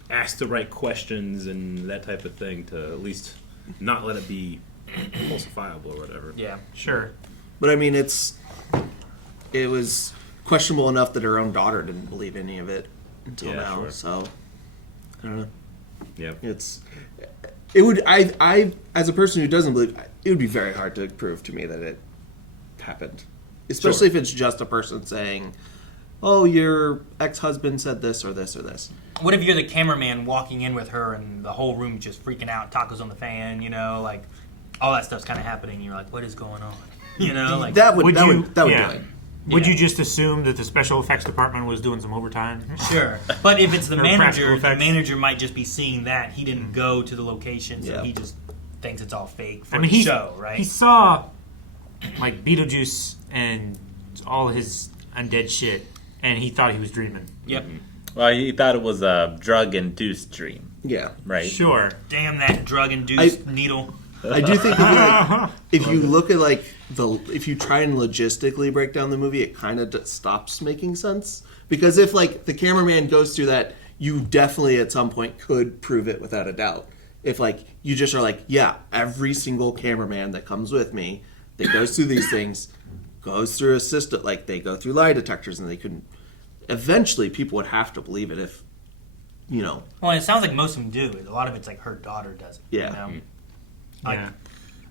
ask the right questions and that type of thing to at least not let it be falsifiable or whatever. Yeah, sure. But I mean, it was questionable enough that her own daughter didn't believe any of it until now. Sure. So I don't know. Yeah, it would. I as a person who doesn't believe, it would be very hard to prove to me that it happened, especially if it's just a person saying, "Oh, your ex-husband said this or this or this." What if you're the cameraman walking in with her and the whole room's just freaking out, tacos on the fan, like all that stuff's kind of happening. And you're like, what is going on? Like that would yeah. do it. Would you just assume that the special effects department was doing some overtime? Sure, but if it's the Or manager, practical the effects? manager might just be seeing that he didn't go to the location, so Yeah. he just thinks it's all fake for I mean, the show, right? He saw like Beetlejuice and all his undead shit, and he thought he was dreaming. Yep. Well, he thought it was a drug-induced dream. Yeah. Right. Sure. Damn that drug-induced needle. I do think if you look at if you try and logistically break down the movie, it kind of stops making sense. Because if the cameraman goes through that, you definitely at some point could prove it without a doubt. if like you just are like, yeah, every single cameraman that comes with me that goes through these things goes through a system, like they go through lie detectors, and they couldn't. Eventually, people would have to believe it if, you know. Well, it sounds like most of them do. A lot of it's like her daughter does it. Yeah. You know? Yeah.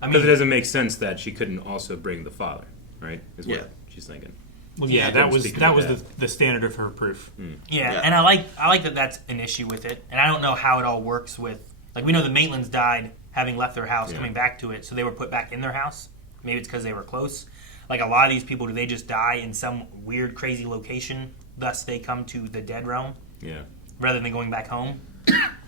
I Because mean, it doesn't make sense that she couldn't also bring the father, right? Is what Yeah. she's thinking. Well, yeah, She that couldn't was speak to that was dad. the standard of her proof. Yeah, and I like that that's an issue with it, and I don't know how it all works with, like, we know the Maitlands died having left their house, coming back to it, so they were put back in their house. Maybe it's because they were close. Like, a lot of these people, do they just die in some weird, crazy location, thus they come to the dead realm, Yeah. rather than going back home?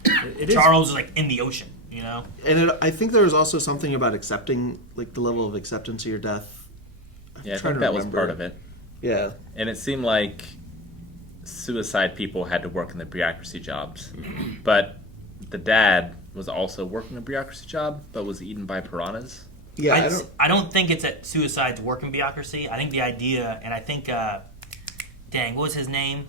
It is- Charles is, like, in the ocean, you know? And I think there was also something about accepting, like the level of acceptance of your death. Yeah, I trying think to that was remember. part of it. Yeah. And it seemed like suicide people had to work in the bureaucracy jobs. But the dad was also working a bureaucracy job, but was eaten by piranhas. Yeah, I don't think it's at suicide's working bureaucracy. I think the idea, and I think, dang, what was his name?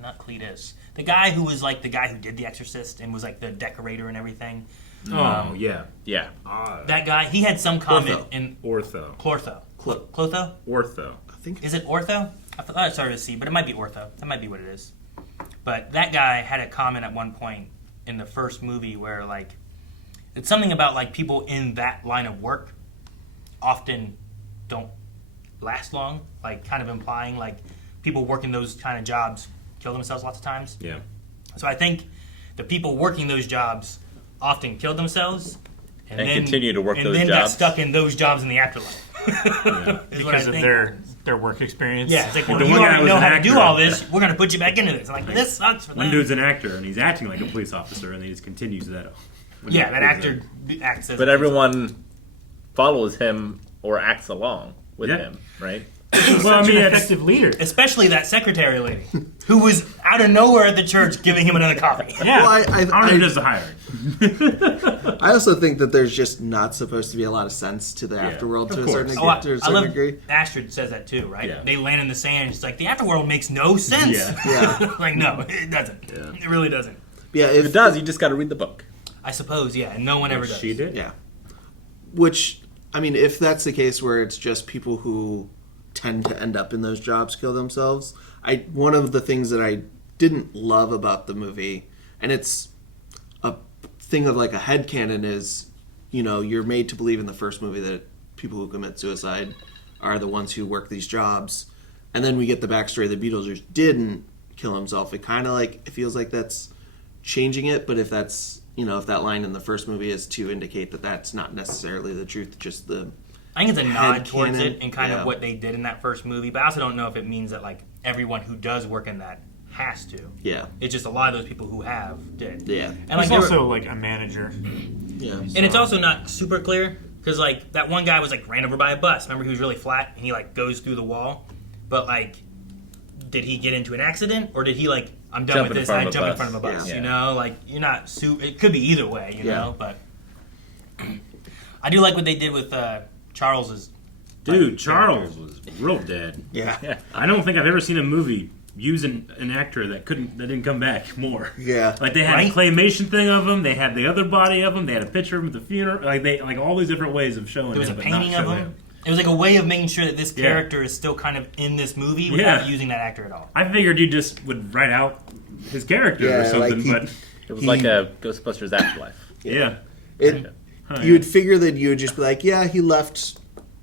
Not Cletus. The guy who was like the guy who did The Exorcist and was like the decorator and everything. Oh, yeah. Yeah. That guy, he had some comment in Ortho. Clotho. Clotho? Ortho. I think. Is it ortho? I thought I started to see, but it might be ortho. That might be what it is. But that guy had a comment at one point in the first movie where, like, it's something about, like, people in that line of work often don't last long, like, kind of implying, like, people working those kind of jobs kill themselves lots of times. Yeah. So I think the people working those jobs often killed themselves And continue to work and those then got jobs. stuck in those jobs in the afterlife. Is what I Because of think. their work experience. Yeah, it's like, well, The you one guy already was know an how to do actor. all this. We're going to put you back into this. I'm like, this sucks for One them. dude's an actor, and he's acting like a police officer, and he just continues that. Yeah, that actor acts as But everyone follows him or acts along with him, right? well, I mean, an effective leader. Especially that secretary lady who was out of nowhere at the church giving him another coffee. Yeah. Well, I don't know who does the hiring. I also think that there's just not supposed to be a lot of sense to the afterworld to a certain, Oh, to a I certain love degree. Astrid says that too, right? Yeah. They land in the sand. It's like the afterworld makes no sense. Yeah. like no, it doesn't. It really doesn't. Yeah, If it does, you just got to read the book. I suppose, yeah, and no one ever does. She did. Yeah. Which, I mean, if that's the case where it's just people who tend to end up in those jobs kill themselves, one of the things that I didn't love about the movie, and it's a thing of like a headcanon, is, you know, you're made to believe in the first movie that people who commit suicide are the ones who work these jobs, and then we get the backstory that Beetlejuice didn't kill himself. It kind of like, it feels like that's changing it, but if that's, you know, if that line in the first movie is to indicate that that's not necessarily the truth, just the I think it's a nod towards headcanon. it and kind Yeah. of what they did in that first movie, but I also don't know if it means that like everyone who does work in that has to. Yeah. It's just a lot of those people who have did. Yeah. And He's like there were- also like a manager. Yeah. and it's also not super clear because like that one guy was like ran over by a bus. Remember, he was really flat and he like goes through the wall, but like, did he get into an accident or did he like, I'm done Jump with in this, front I of a jump in bus. front of a bus? Yeah. You know, like you're not it could be either way, you Yeah. know. But I do like what they did with Charles's. Dude, Charles was real dead. Yeah. I don't think I've ever seen a movie use an actor that didn't come back more. Yeah. Like they had Right? a claymation thing of him, they had the other body of him, they had a picture of him at the funeral, like all these different ways of showing There was a him, but not painting of show him. It was like a way of making sure that this Yeah. character is still kind of in this movie without Yeah. using that actor at all. I figured you just would write out his character or Yeah, something, like but It was like a Ghostbusters Afterlife. yeah. You would figure that you would just be like, yeah, he left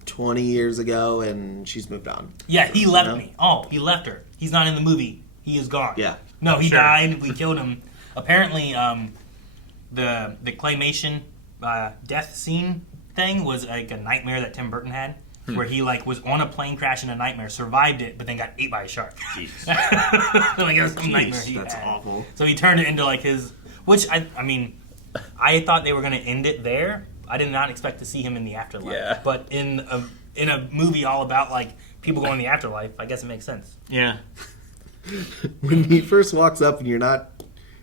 20 years ago and she's moved on. Yeah, he left know? me. Oh, he left her. He's not in the movie. He is gone. Yeah. No, he Sure. died. We killed him. Apparently, the claymation death scene thing was like a nightmare that Tim Burton had, where he like was on a plane crash in a nightmare, survived it, but then got ate by a shark. Like it was some nightmare he That's had. awful. So he turned it into like his, which I mean, I thought they were going to end it there. I did not expect to see him in the afterlife. Yeah. But in a movie all about like people going in the afterlife, I guess it makes sense. Yeah. When he first walks up and you're not,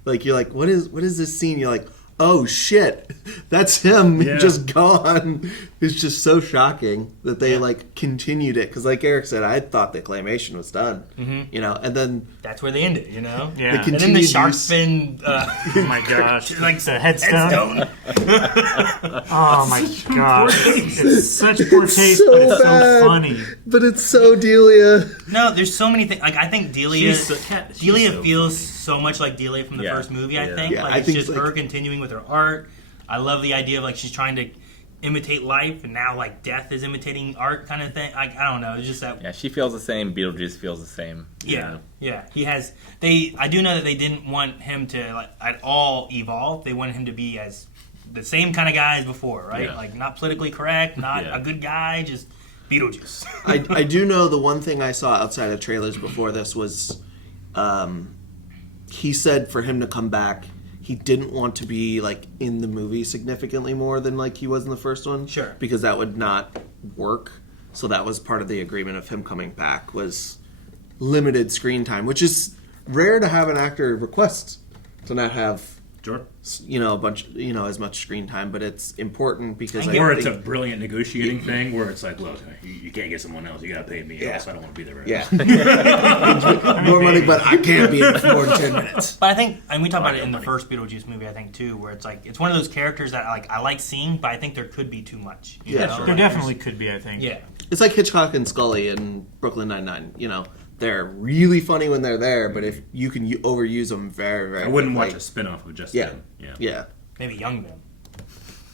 like, you're like, what is this scene? You're like, oh shit, that's him Yeah. just gone. It's just so shocking that they like continued it because, like Eric said, I thought the claymation was done. You know, and then That's where they end it, you know? Yeah. And then the shark use- fin. Oh my gosh. Like the headstone. headstone. Oh my gosh. It's such poor taste, so but it's bad. so funny. But it's so Delia. No, there's so many things. Like, I think Delia, She's so feels so much like Delia from the Yeah. first movie, I Yeah. think. Yeah, Like, I it's think just it's like- her continuing with her art. I love the idea of, like, she's trying to imitate life, and now, like, death is imitating art kind of thing. I don't know. It's just that. Yeah, she feels the same. Beetlejuice feels the same. Yeah, yeah. He has. I do know that they didn't want him to, like, at all evolve. They wanted him to be as the same kind of guy as before, right? Yeah. Like, not politically correct, not Yeah. a good guy, just Beetlejuice. I do know the one thing I saw outside of trailers before this was he said for him to come back, he didn't want to be like in the movie significantly more than like he was in the first one. Sure. Because that would not work. So that was part of the agreement of him coming back was limited screen time, which is rare to have an actor request to not have Sure. you know, a bunch, you know, as much screen time, but it's important because Or it's a brilliant negotiating thing where it's like, look, you can't get someone else. You got to pay me, else I don't want to be there. Yeah. More money, but I can't be in for more than 10 minutes. But I think, and we talked about it in the first Beetlejuice movie, I think too, where it's like it's one of those characters that I like seeing, but I think there could be too much. You know? There Like, definitely could be, I think. Yeah. It's like Hitchcock and Scully in Brooklyn Nine-Nine. You know, they're really funny when they're there, but if you can overuse them very, very I wouldn't quickly. watch a spin-off of just Yeah. them. Yeah. Yeah. Maybe Young Men.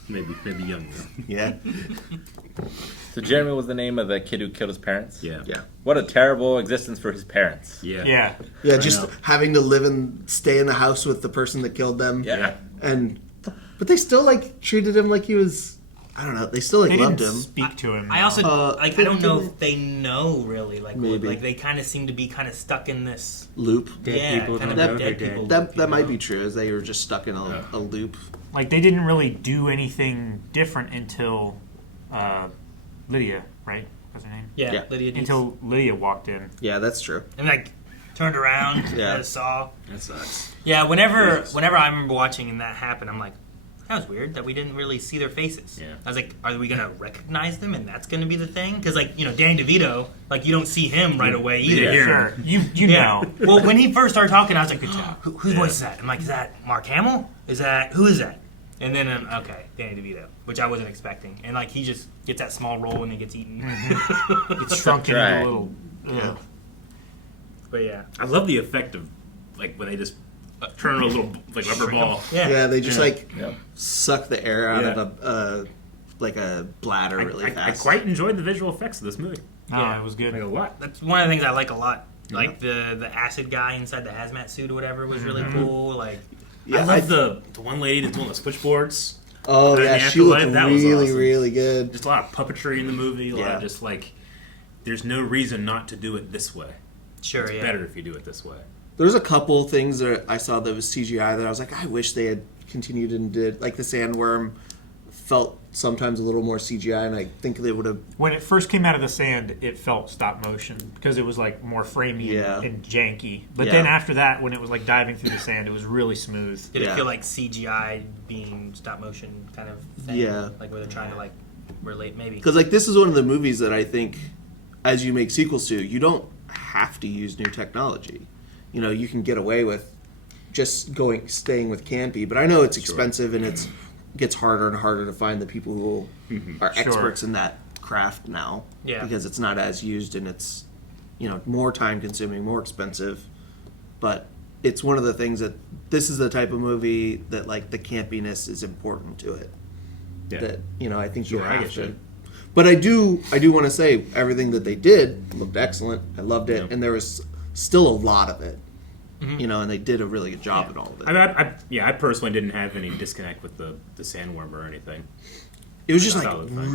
Maybe Young Men. Yeah. So Jeremy was the name of the kid who killed his parents? Yeah. Yeah. What a terrible existence for his parents. Yeah. Yeah, just having to live and stay in the house with the person that killed them. Yeah. But they still like treated him like he was. I don't know. They still like They loved didn't him. speak to him. I also I don't know if they know really Maybe. like they kind of seem to be kind of stuck in this Loop. kind of dead people. That might be true. As they were just stuck in a loop. Like, they didn't really do anything different until Lydia, right? What's her name? Yeah, Lydia Deetz. Until Lydia walked in. Yeah, that's true. And like turned around Yeah. and saw. That sucks. Yeah, whenever I remember watching and that happened, I'm like, that was weird that we didn't really see their faces. Yeah. I was like, are we gonna recognize them and that's gonna be the thing? Because like Danny DeVito, like you don't see him right away either. Yeah, sure. You know. Well, when he first started talking, I was like, whose voice is that? I'm like, is that Mark Hamill? Who is that? And then okay, Danny DeVito, which I wasn't expecting. And like he just gets that small role and then gets eaten. Gets shrunk into a little. Yeah. But yeah, I love the effect of like when they just turn a little like rubber ball. Yeah, they just suck the air out Yeah. of a bladder really I fast. quite enjoyed the visual effects of this movie. Yeah. It was good. Like a lot. That's one of the things I like a lot. Like the acid guy inside the hazmat suit or whatever was really cool. Like I love the one lady that's doing the switchboards. Oh in yeah, the she looked afterlife. That was really, awesome. really good. Just a lot of puppetry in the movie. A lot Yeah. of just like, there's no reason not to do it this way. Sure, It's yeah. better if you do it this way. There's a couple things that I saw that was CGI that I was like, I wish they had continued and did. Like the sandworm felt sometimes a little more CGI, and I think they would have. When it first came out of the sand, it felt stop motion because it was like more framey Yeah. and janky. But Yeah. then after that, when it was like diving through the sand, it was really smooth. Did it feel like CGI being stop motion kind of thing? Yeah. Like where they're trying to like relate maybe. Because like this is one of the movies that I think, as you make sequels to, you don't have to use new technology. You know, you can get away with just staying with campy. But I know it's expensive and it gets harder and harder to find the people who are Sure. experts in that craft now. Yeah. Because it's not as used and it's, more time consuming, more expensive. But it's one of the things that this is the type of movie that like the campiness is important to it. Yeah. That I think Sure, you I have get to. you. But I do want to say everything that they did looked excellent. I loved it, and there was still a lot of it. And they did a really good job at all of it. I personally didn't have any disconnect with the sandworm or anything. It was just I like thought it was fine.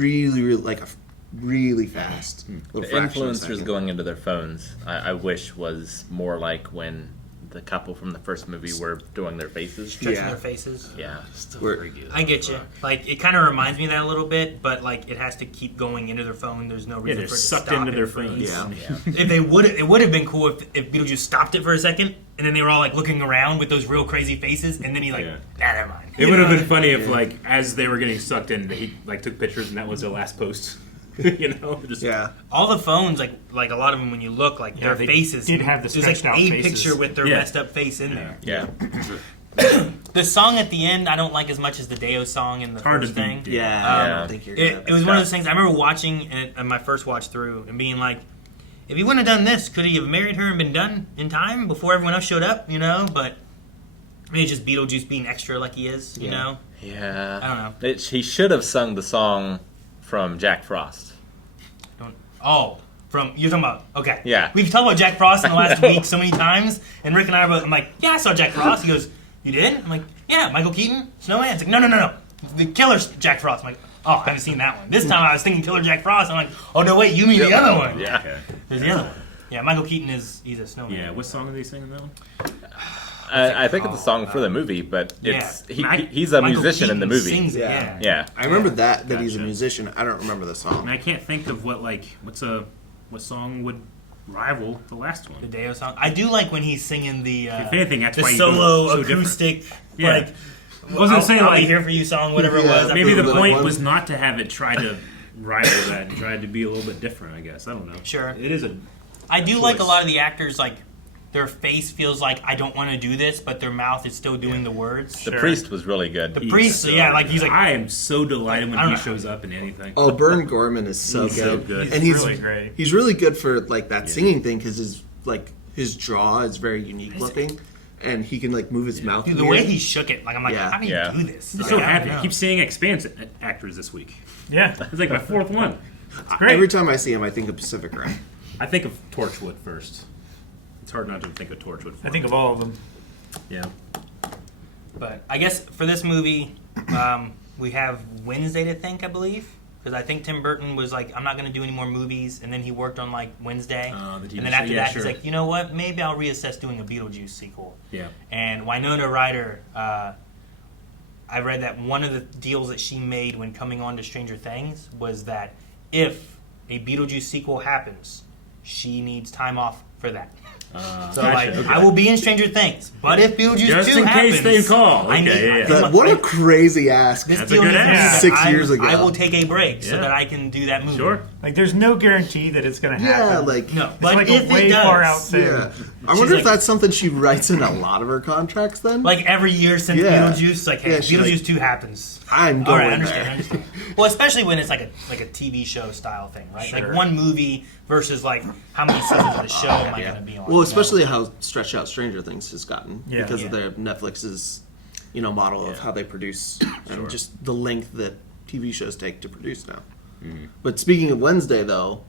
really fast. The influencers going into their phones, I wish was more like when the couple from the first movie were doing their faces. Stretching their faces. Yeah. Still We're- very good. I get you. Like, it kind of reminds me of that a little bit, but like it has to keep going into their phone. There's no reason they're for it to sucked stop into it their for- phones. Yeah. If they would, it would have been cool if Beetlejuice stopped it for a second, and then they were all like looking around with those real crazy faces, and then he like, never mind. It would have been funny if, like, as they were getting sucked in, he like took pictures and that was their last post. You know, just All the phones, like a lot of them, when you look, like their they faces, did have the there's like stretched out a faces. picture with their Yeah. messed up face in there. Yeah. The song at the end, I don't like as much as the Deo song in the hard first to thing. beat. I don't think you're It was one of those things. I remember watching it on my first watch through and being like, if he wouldn't have done this, could he have married her and been done in time before everyone else showed up? You know, but I mean, it's just Beetlejuice being extra like he is. You know, Yeah. I don't know. He should have sung the song from Jack Frost. You're talking about okay. Yeah. We've talked about Jack Frost in the last I know. week so many times, and Rick and I are both. I'm like, yeah, I saw Jack Frost. He goes, you did? I'm like, yeah, Michael Keaton, Snowman. It's like, no, the Killer's Jack Frost. I'm like, oh, I haven't seen that one. This time I was thinking Killer Jack Frost. I'm like, oh no, wait, you mean the other one? Yeah. Okay. There's the other one. Yeah, Michael Keaton he's a snowman. Yeah, what song are they singing though? I think it's a song for the movie, but it's he's a Michael musician in the Keaton movie. sings it, Yeah. Yeah. I remember that he's a Gotcha. musician. I don't remember the song. And I can't think of what song would rival the last The one. Deo song. I do like when he's singing the If anything, that's the why you solo go so different. acoustic Yeah. like. I wasn't saying I'll like be here for you song, whatever it was. Maybe the the point one- was not to have it try to rival that and try to be a little bit different. I guess I don't know. Sure. It is a. I do choice. like a lot of the actors, like their face feels like I don't want to do this, but their mouth is still doing the words. The priest was really good. The priest, yeah, like he's like. I am so delighted I when don't he know. shows up in anything. Oh, Bern Gorman is so He's so good. good. And He's really great. He's really good for like that singing thing because his jaw is very unique looking, and he can like move his mouth. Dude, the weird. way he shook it, like I'm like, Yeah. how do you Yeah. do this? I'm Like, so I don't happy. know. I keep seeing Expanse actors this week. Yeah. It's like my fourth one. It's great. Every time I see him, I think of Pacific Rim. I think of Torchwood first. It's hard not to think of Torchwood. I think of all of them. Yeah. But I guess for this movie, we have Wednesday to think, I believe. Because I think Tim Burton was like, I'm not going to do any more movies. And then he worked on like Wednesday. The TV and then show, after yeah, that, sure. he's like, you know what? Maybe I'll reassess doing a Beetlejuice sequel. Yeah. And Winona Ryder, I read that one of the deals that she made when coming on to Stranger Things was that if a Beetlejuice sequel happens, she needs time off for that. So gotcha, like, okay. I will be in Stranger Things, but if Beetlejuice Just 2 in happens, case they call. I need, Okay, yeah. That, what a crazy ask. this That's a deal good needs to be ask. that 6 I'm- years ago. I will take a break so Yeah. that I can do that movie. Sure. Like, there's no guarantee that it's going to happen. Yeah, like No, It's but like if a way it does, far out thing. yeah. I She's wonder like- if that's something she writes in a lot of her contracts. Then, like every year since Yeah. Beetlejuice, like, hey, Yeah, she's Beetlejuice like, 2 happens. I'm All going right, I there. understand. I understand. Well, especially when it's like a TV show style thing, right? Sure. Like one movie versus like how many seasons of the show am I going to be on? Well, especially how stretched out Stranger Things has gotten Yeah. because of their Netflix's, model of how they produce and just the length that TV shows take to produce now. But speaking of Wednesday, though,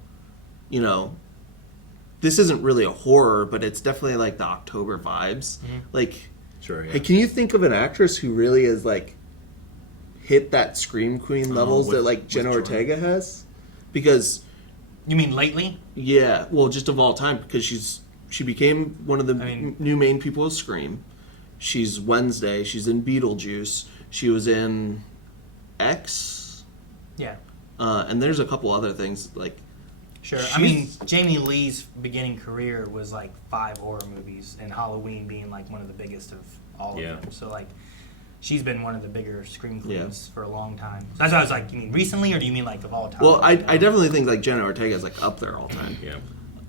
this isn't really a horror, but it's definitely like the October vibes. Like, Sure, yeah. hey, can you think of an actress who really is like hit that scream queen levels with- that like Jenna with Jordan. Ortega has? Because You mean lately? yeah, well, just of all time, because she became one of the new main people of Scream. She's Wednesday. She's in Beetlejuice. She was in X. Yeah. And there's a couple other things like. Sure. I mean, Jamie Lee's beginning career was like 5 horror movies, and Halloween being like one of the biggest of all of them. So like, she's been one of the bigger scream queens for a long time. So that's why I was like, you mean recently, or do you mean like of all time? Well, I definitely think like Jenna Ortega is like up there all time. Yeah.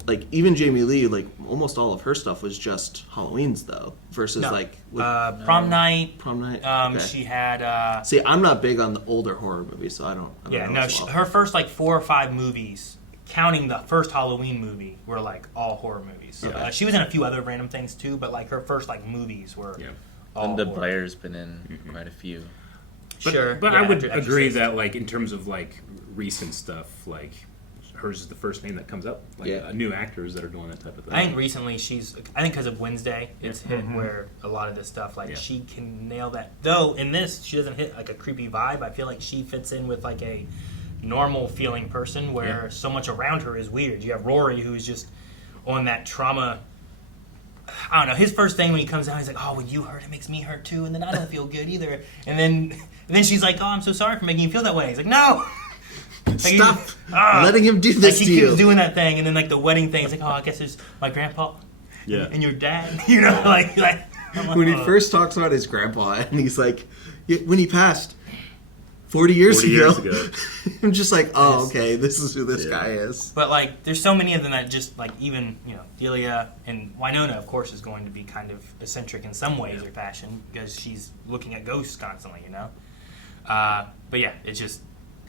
Like even Jamie Lee, like almost all of her stuff was just Halloween's though, versus No. like Prom Night. Prom Night. Okay. She had. See, I'm not big on the older horror movies, so I don't Yeah, know no. as well. Her first like 4 or 5 movies, counting the first Halloween movie, were like all horror movies. Okay. She was in a few other random things too, but like her first like movies were. All Linda horror. Blair's been in quite a few. But, Sure. But yeah, I would after agree Exorcist. that, like, in terms of, like, recent stuff, like, hers is the first name that comes up. Like, new actors that are doing that type of thing. I think recently I think because of Wednesday, it's hit where a lot of this stuff, like, she can nail that. Though, in this, she doesn't hit, like, a creepy vibe. I feel like she fits in with, like, a normal feeling person where so much around her is weird. You have Rory, who's just on that trauma I don't know. His first thing when he comes down, he's like, "Oh, when you hurt, it makes me hurt too, and then I don't feel good either." And then she's like, "Oh, I'm so sorry for making you feel that way." He's like, "No, Stop letting him do this like, to he you." keeps doing that thing, and then like the wedding thing, it's like, "Oh, I guess it's my grandpa, and your dad." You know, like I'm like, When he "Oh." first talks about his grandpa, and he's like, yeah, when he passed 40 years 40 ago. years ago. I'm just like, oh, okay, this is who this guy is. But like, there's so many of them that just like, even Delia and Winona, of course, is going to be kind of eccentric in some ways or fashion because she's looking at ghosts constantly, But yeah, it's just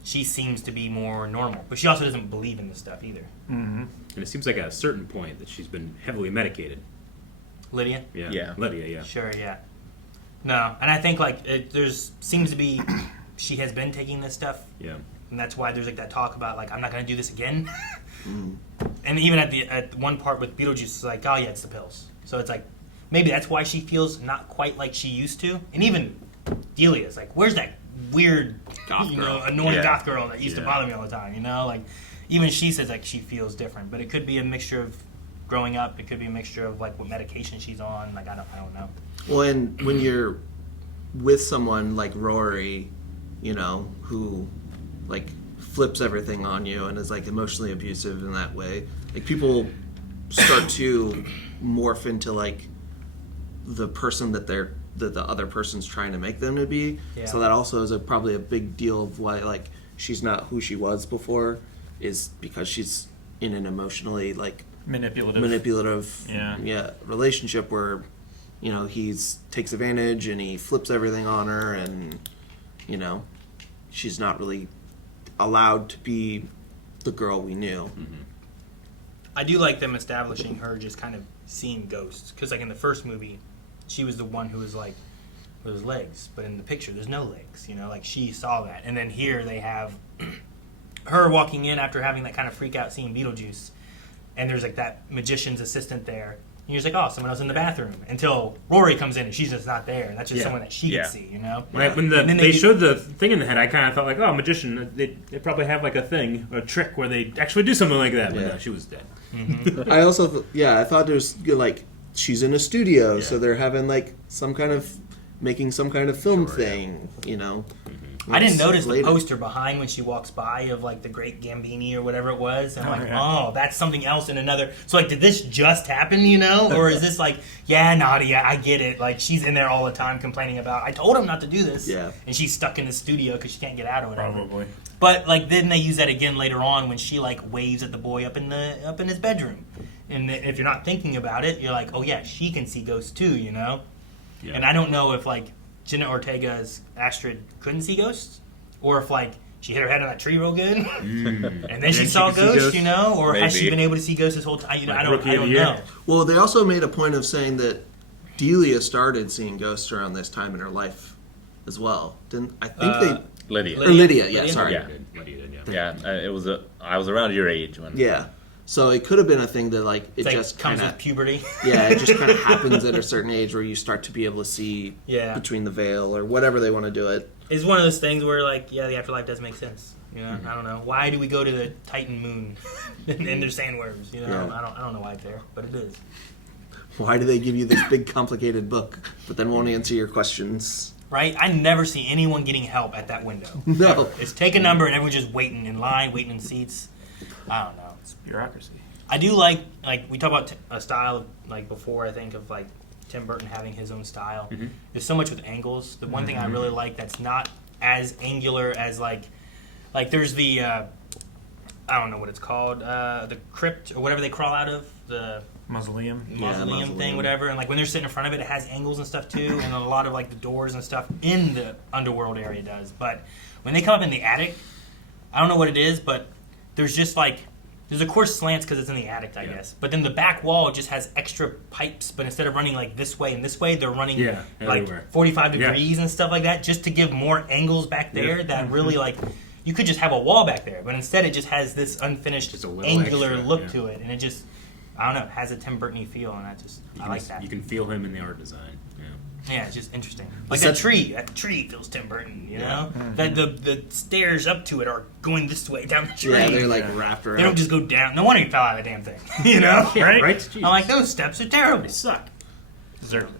she seems to be more normal, but she also doesn't believe in this stuff either. Mm-hmm. And it seems like at a certain point that she's been heavily medicated. Lydia? Yeah. Lydia, yeah. Sure, yeah. No, and I think like there's seems to be she has been taking this stuff. Yeah. And that's why there's like that talk about like I'm not going to do this again. And even at one part with Beetlejuice, it's like, oh yeah, it's the pills. So it's like maybe that's why she feels not quite like she used to. And even Delia's like, where's that weird, annoying goth girl that used to bother me all the time? Like even she says like she feels different, but it could be a mixture of growing up. It could be a mixture of like what medication she's on. Like I don't know. Well, and when you're with someone like Rory, who like flips everything on you and is like emotionally abusive in that way, like people start to morph into like the person that the other person's trying to make them to be. Yeah. So that also is probably a big deal of why like she's not who she was before, is because she's in an emotionally like manipulative relationship where he's takes advantage and he flips everything on her, and she's not really allowed to be the girl we knew. Mm-hmm. I do like them establishing her just kind of seeing ghosts, because like in the first movie she was the one who was like with his legs, but in the picture there's no legs, like she saw that. And then here they have her walking in after having that kind of freak out seeing Beetlejuice, and there's like that magician's assistant there, and you're just like, oh, someone else in the bathroom, until Rory comes in and she's just not there, and that's just someone that she can see, Right, when they showed the thing in the head, I kind of thought like, oh, magician, they probably have like a trick where they actually do something like that, but no, she was dead. Mm-hmm. I also I thought there was like she's in a studio, so they're having like making some kind of film thing, I didn't notice the poster behind when she walks by of like the Great Gambini or whatever it was. And I'm like, oh, that's something else in another. So like, did this just happen, Or is this like, yeah, Nadia, I get it. Like she's in there all the time complaining about, I told him not to do this. Yeah. And she's stuck in the studio because she can't get out or whatever. Probably. But like, then they use that again later on when she like waves at the boy up in his bedroom. And if you're not thinking about it, you're like, oh yeah, she can see ghosts too, Yeah. And I don't know if like Jenna Ortega's Astrid couldn't see ghosts, or if like she hit her head on that tree real good, and then she saw ghosts, or has she been able to see ghosts this whole time? I don't know. Well, they also made a point of saying that Delia started seeing ghosts around this time in her life as well. Didn't I think Lydia. Or Lydia, yeah, sorry. Yeah, it was I was around your age when. Yeah. So it could have been a thing that like it like just comes kinda, with puberty. Yeah, it just kind of happens at a certain age where you start to be able to see between the veil or whatever they want to do it. It's one of those things where like, yeah, the afterlife does make sense. I don't know. Why do we go to the Titan moon and there's sandworms? I don't know why it's there, but it is. Why do they give you this big complicated book but then won't answer your questions? Right? I never see anyone getting help at that window. No. Ever. It's take a number and everyone's just waiting in line, waiting in seats. I don't know. It's bureaucracy. I do like we talk about a style like before, I think, of like Tim Burton having his own style. Mm-hmm. There's so much with angles. The one thing I really like that's not as angular as like there's the I don't know what it's called, the crypt or whatever they crawl out of, the mausoleum thing, whatever, and like when they're sitting in front of it, it has angles and stuff too, and a lot of like the doors and stuff in the underworld area does. But when they come up in the attic, I don't know what it is, but there's just like there's of course slants because it's in the attic, I guess. But then the back wall just has extra pipes, but instead of running like this way and this way, they're running like 45 degrees and stuff like that, just to give more angles back there. That really like you could just have a wall back there, but instead it just has this unfinished angular look to it, and it just I don't know, it has a Tim Burton-y feel, and I like that. You can feel him in the art design. Yeah, it's just interesting. Like that tree feels Tim Burton, know? That the stairs up to it are going this way down the tree. Yeah, they're like wrapped around. They don't just go down. No wonder you fell out of the damn thing, Right? I'm like, those steps are terrible. They suck.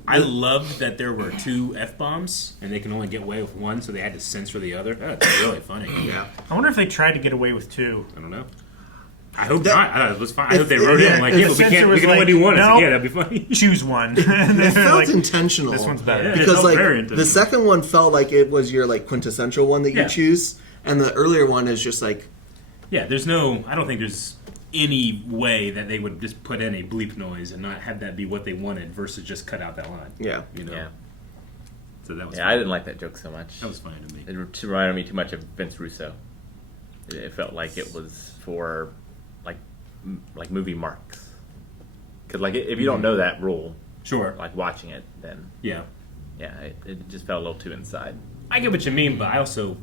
I loved that there were 2 F-bombs, and they can only get away with one, so they had to censor the other. That's really funny. Yeah. I wonder if they tried to get away with 2. I don't know. I hope not. I thought it was fine. I hope they wrote in like, yeah, but we can only do one. No, Yeah, that'd be funny. Choose one. It felt intentional. This one's better. Yeah, because like very the intentional. second one felt like it was your like quintessential one that you Yeah. choose, and the earlier one is just like Yeah, I don't think there's any way that they would just put in a bleep noise and not have that be what they wanted versus just cut out that line. Yeah. You know? Yeah. So that was I didn't like that joke so much. That was funny to me. It reminded me too much of Vince Russo. It felt like it was for like movie marks. Because like if you don't know that rule, sure, like watching it, then yeah, it just felt a little too inside. I get what you mean, but I also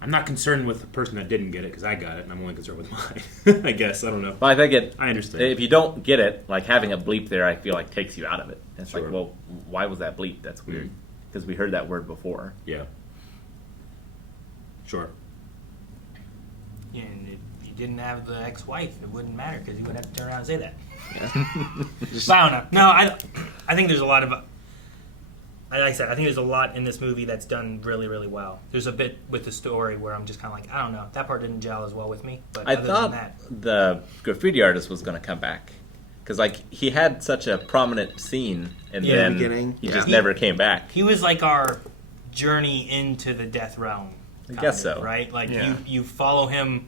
I'm not concerned with the person that didn't get it because I got it, and I'm only concerned with mine. I guess I don't know. Well, I think I understand. If you don't get it, like having a bleep there, I feel like takes you out of it. It's Sure. like, well, why was that bleep? That's weird because we heard that word before. Yeah. Sure. Yeah, and if you didn't have the ex-wife, it wouldn't matter because you wouldn't have to turn around and say that. But I don't know. No, I think there's a lot of... Like I said, I think there's a lot in this movie that's done really, really well. There's a bit with the story where I'm just kind of like, I don't know, that part didn't gel as well with me. But I other thought than that, the graffiti artist was going to come back because like he had such a prominent scene, and Yeah, then the beginning. he Yeah. just never came back. he was like our journey into the death realm. I kind guess of, so. Right? Like Yeah. you follow him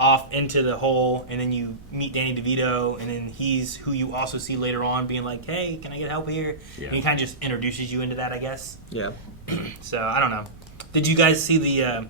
off into the hole, and then you meet Danny DeVito, and then he's who you also see later on being like, hey, can I get help here? Yeah. And he kind of just introduces you into that, I guess. Yeah. So, I don't know. Did you guys see the,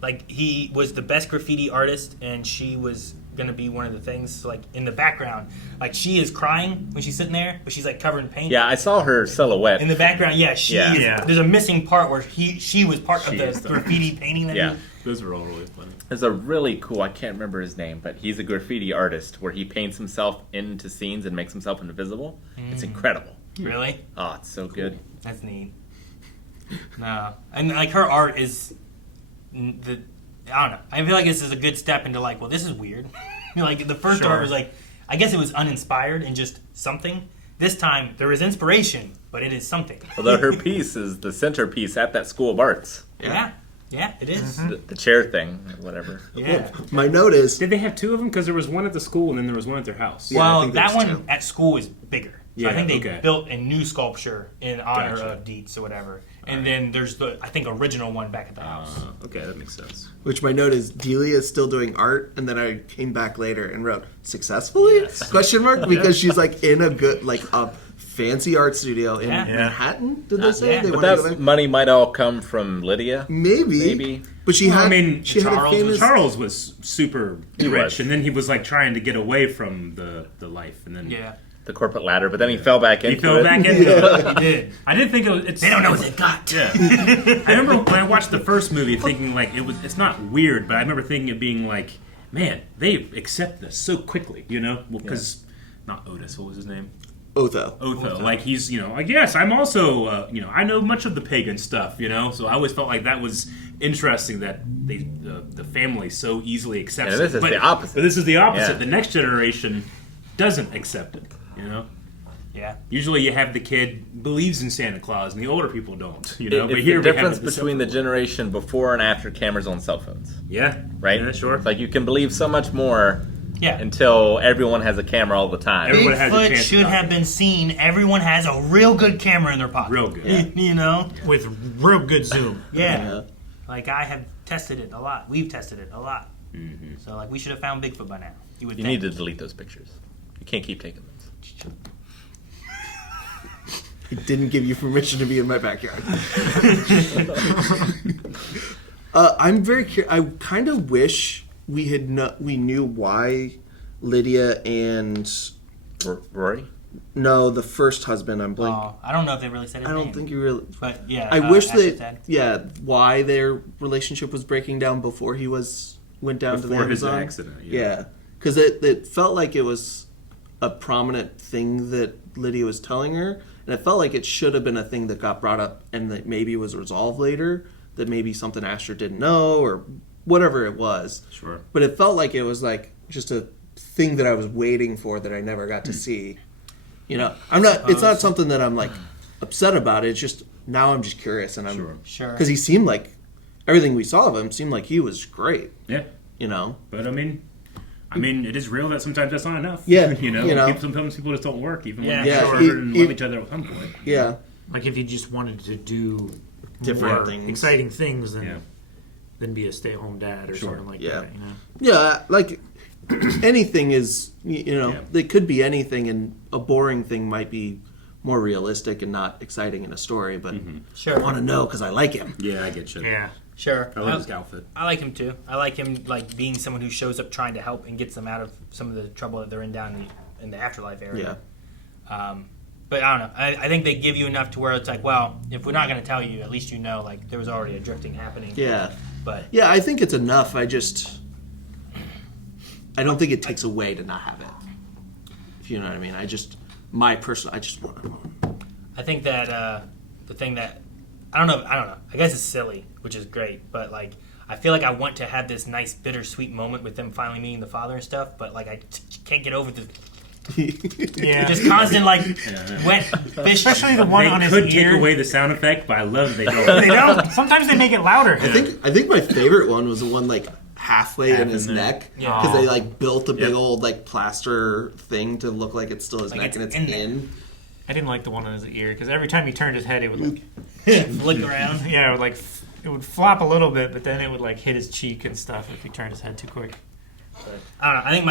like, he was the best graffiti artist, and she was going to be one of the things, like, in the background. Like, she is crying when she's sitting there, but she's, like, covered in paint. Yeah, I saw her silhouette In the background, yeah, she Yeah. is. Yeah. There's a missing part where she was part She of is the the- graffiti painting that Yeah. he... Those were all really funny. There's a really cool, I can't remember his name, but he's a graffiti artist where he paints himself into scenes and makes himself invisible. It's Mm. incredible. Really? Oh, it's so good. That's neat. No. And, like, her art is... I don't know. I feel like this is a good step into, like, well, this is weird. Like, the first Sure. art was, like, I guess it was uninspired and just something. This time, there is inspiration, but it is something. Although her piece is the centerpiece at that School of Arts. Yeah. Yeah, it is. The chair thing, or whatever. Yeah. My note is... Did they have 2 of them? Because there was one at the school and then there was one at their house. Well, that one at school is bigger. So Yeah, I think they okay. built a new sculpture in honor Gotcha. of Dietz or whatever. And then there's the, I think, original one back at the house. Okay, that makes sense. Which my note is Delia is still doing art, and then I came back later and wrote successfully? Question mark because she's like in a good like a fancy art studio in Yeah. Manhattan. Did they say they But wanted to that money might all come from Lydia. Maybe. But she had. I mean, she had a famous. Charles was super He rich, was. and then he was like trying to get away from the life, and then The corporate ladder, but then he fell back into it. He fell back into it. He did. I didn't think it was. They don't know what they've got. Yeah. I remember when I watched the first movie thinking like it's not weird, but I remember thinking it being like, man, they accept this so quickly, you know? Well, because not Otis, what was his name? Otho. Like he's, like, yes, I'm also, I know much of the pagan stuff, So I always felt like that was interesting that the family so easily accepts Yeah, this it. is the opposite. But this is the opposite. Yeah. The next generation doesn't accept it, Yeah. Usually you have the kid believes in Santa Claus and the older people don't, But It's here the we have difference between the generation before and after cameras on cell phones. Yeah. Right? Yeah, sure. It's like you can believe so much more Yeah. until everyone has a camera all the time. Bigfoot should have been seen. Everyone has a real good camera in their pocket. Real good. With real good zoom. Yeah. Like, I have tested it a lot. We've tested it a lot. Mm-hmm. So, like, we should have found Bigfoot by now. You would You think. need to delete those pictures. You can't keep taking those. I didn't give you permission to be in my backyard. I'm very curious. I kind of wish we knew why Lydia and Rory. No, the first husband. I'm blank. Oh, I don't know if they really said his I don't name. think you really. But, yeah. I wish Ashley that. said. Yeah, why their relationship was breaking down before he went down to the Before his Amazon. accident, Yeah, because it felt like it was a prominent thing that Lydia was telling her, and it felt like it should have been a thing that got brought up and that maybe was resolved later. That maybe something Asher didn't know or whatever it was. Sure. But it felt like it was like just a thing that I was waiting for that I never got to see. You know, I'm not. It's not something that I'm like upset about. It's just now I'm just curious, and I'm Sure. because he seemed like everything we saw of him seemed like he was great. Yeah. You know, But I mean, it is real that sometimes that's not enough. Yeah, you know, you know. Sometimes people just don't work, even when Yeah, they're sure and love each other at some point. Yeah. Like if you just wanted to do Different more things. exciting things than be a stay-at-home dad or something like that. You know. Yeah, like anything is, you know, it could be anything, and a boring thing might be more realistic and not exciting in a story. But Sure. I want to know because I like him. Yeah, I get you. Yeah. Sure. I like his outfit. I like him too. I like him like being someone who shows up trying to help and gets them out of some of the trouble that they're in down in the afterlife area. But I don't know. I think they give you enough to where it's like, well, if we're not going to tell you, at least you know like there was already a drifting happening. Yeah. But yeah, I think it's enough. I don't think it takes away to not have it. If you know what I mean. I just want to. I think that the thing that I don't know. I guess it's silly, which is great, but like I feel like I want to have this nice bittersweet moment with them finally meeting the father and stuff, but like I can't get over the just constant like wet fish. Especially the one on his could ear. take away the sound effect, but I love they don't. They don't. Sometimes they make it louder. I think my favorite one was the one like halfway in his neck because they like built a big old like plaster thing to look like it's still his neck and it's in. I didn't like the one on his ear because every time he turned his head, it would like flick around. Yeah, it would like it would flop a little bit, but then it would like hit his cheek and stuff if he turned his head too quick. But, I don't know. I think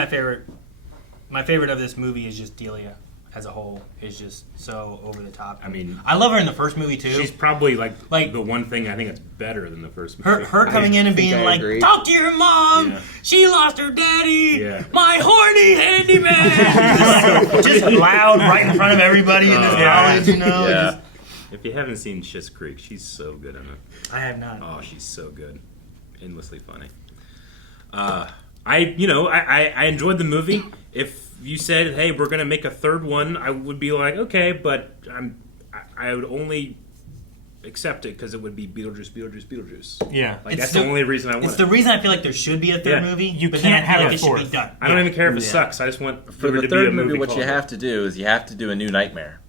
my favorite of this movie is just Delia as a whole is just so over the top. I mean, I love her in the first movie too. She's probably like the one thing I think that's better than the first movie. Her coming in and being like, talk to your mom. Yeah. She lost her daddy. Yeah. My horny handyman. just loud right in front of everybody in this college, you know. Yeah. Just- If you haven't seen Schitt's Creek, she's so good in it. I have not. Oh, she's so good, endlessly funny. I enjoyed the movie. If you said, "Hey, we're gonna make a third one," I would be like, "Okay," but I would only accept it because it would be Beetlejuice. Yeah, like that's the only reason I want. It's the reason I feel like there should be a third movie. You but can't then I feel have like a it should fourth. be done. I don't even care if it sucks. I just want For there the to be a third movie, what you called have to do is you have to do a new nightmare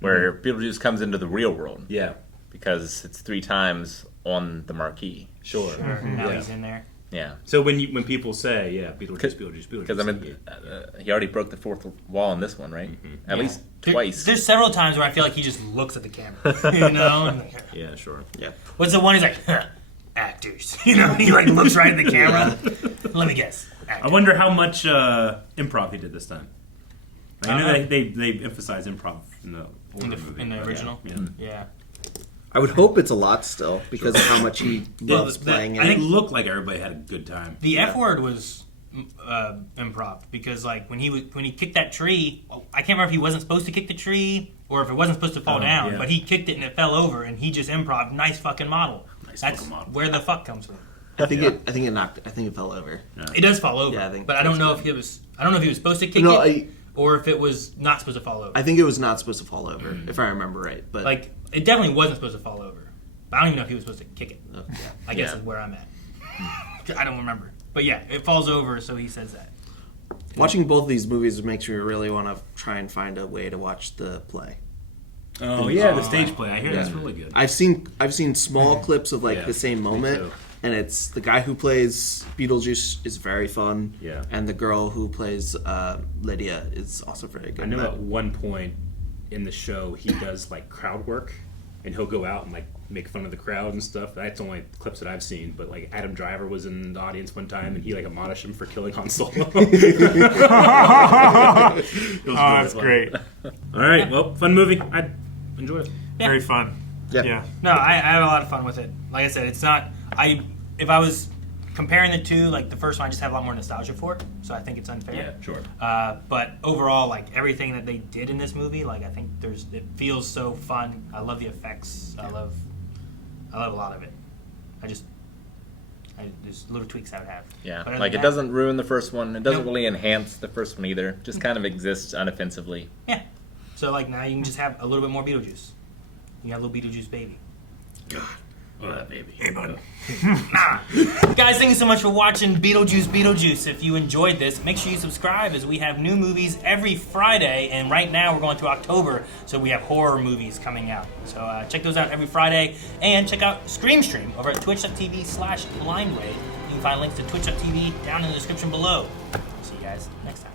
where Beetlejuice comes into the real world. Yeah. Because it's 3 times on the marquee. Sure. Now he's in there. Yeah. So when people say, Beetlejuice, Because I mean, he already broke the fourth wall in this one, right? At least twice. There's several times where I feel like he just looks at the camera, you know. And like, yeah, sure. Yeah. What's the one he's like, actors, you know? He like looks right at the camera. Let me guess. I wonder how much improv he did this time. I know they emphasize improv in the older movie. In the original. Yeah. I would hope it's a lot still because of how much he loves playing I it. think it looked like everybody had a good time. The F word was improv because like when he kicked that tree, I can't remember if he wasn't supposed to kick the tree or if it wasn't supposed to fall down, but he kicked it and it fell over and he just improv. Nice fucking model. That's where the fuck comes from. I think it fell over. It does fall over. Yeah, I think but I don't know if he was supposed to kick it or if it was not supposed to fall over. I think it was not supposed to fall over, if I remember right. But like it definitely wasn't supposed to fall over. But I don't even know if he was supposed to kick it. I guess is where I'm at. I don't remember. But yeah, it falls over, so he says that. Watching both of these movies makes me really want to try and find a way to watch the play. Oh yeah, the stage play. I hear that's really good. I've seen small clips of like the same moment, too. and it's the guy who plays Beetlejuice is very fun. Yeah. And the girl who plays Lydia is also very good. I know at one point in the show he does like crowd work, and he'll go out and like make fun of the crowd and stuff. That's only clips that I've seen. But like Adam Driver was in the audience one time, and he like admonished him for killing Han Solo. That's great. All right, well, fun movie. I enjoyed it. Yeah. Very fun. Yeah. No, I have a lot of fun with it. Like I said, it's not. If I was comparing the two, like the first one, I just have a lot more nostalgia for it, so I think it's unfair. Yeah, sure. But overall, like everything that they did in this movie, like I think it feels so fun. I love the effects. I love a lot of it. There's little tweaks I would have. Yeah, But other like than it that- doesn't ruin the first one. It doesn't Nope. really enhance the first one either. Just kind of exists unoffensively. Yeah. So like now you can just have a little bit more Beetlejuice. You have a little Beetlejuice baby. Baby. Hey, bud. Guys, thank you so much for watching Beetlejuice Beetlejuice. If you enjoyed this, make sure you subscribe as we have new movies every Friday. And right now we're going through October, so we have horror movies coming out. So check those out every Friday. And check out Stream over at twitch.tv/blindwave. You can find links to twitch.tv down in the description below. See you guys next time.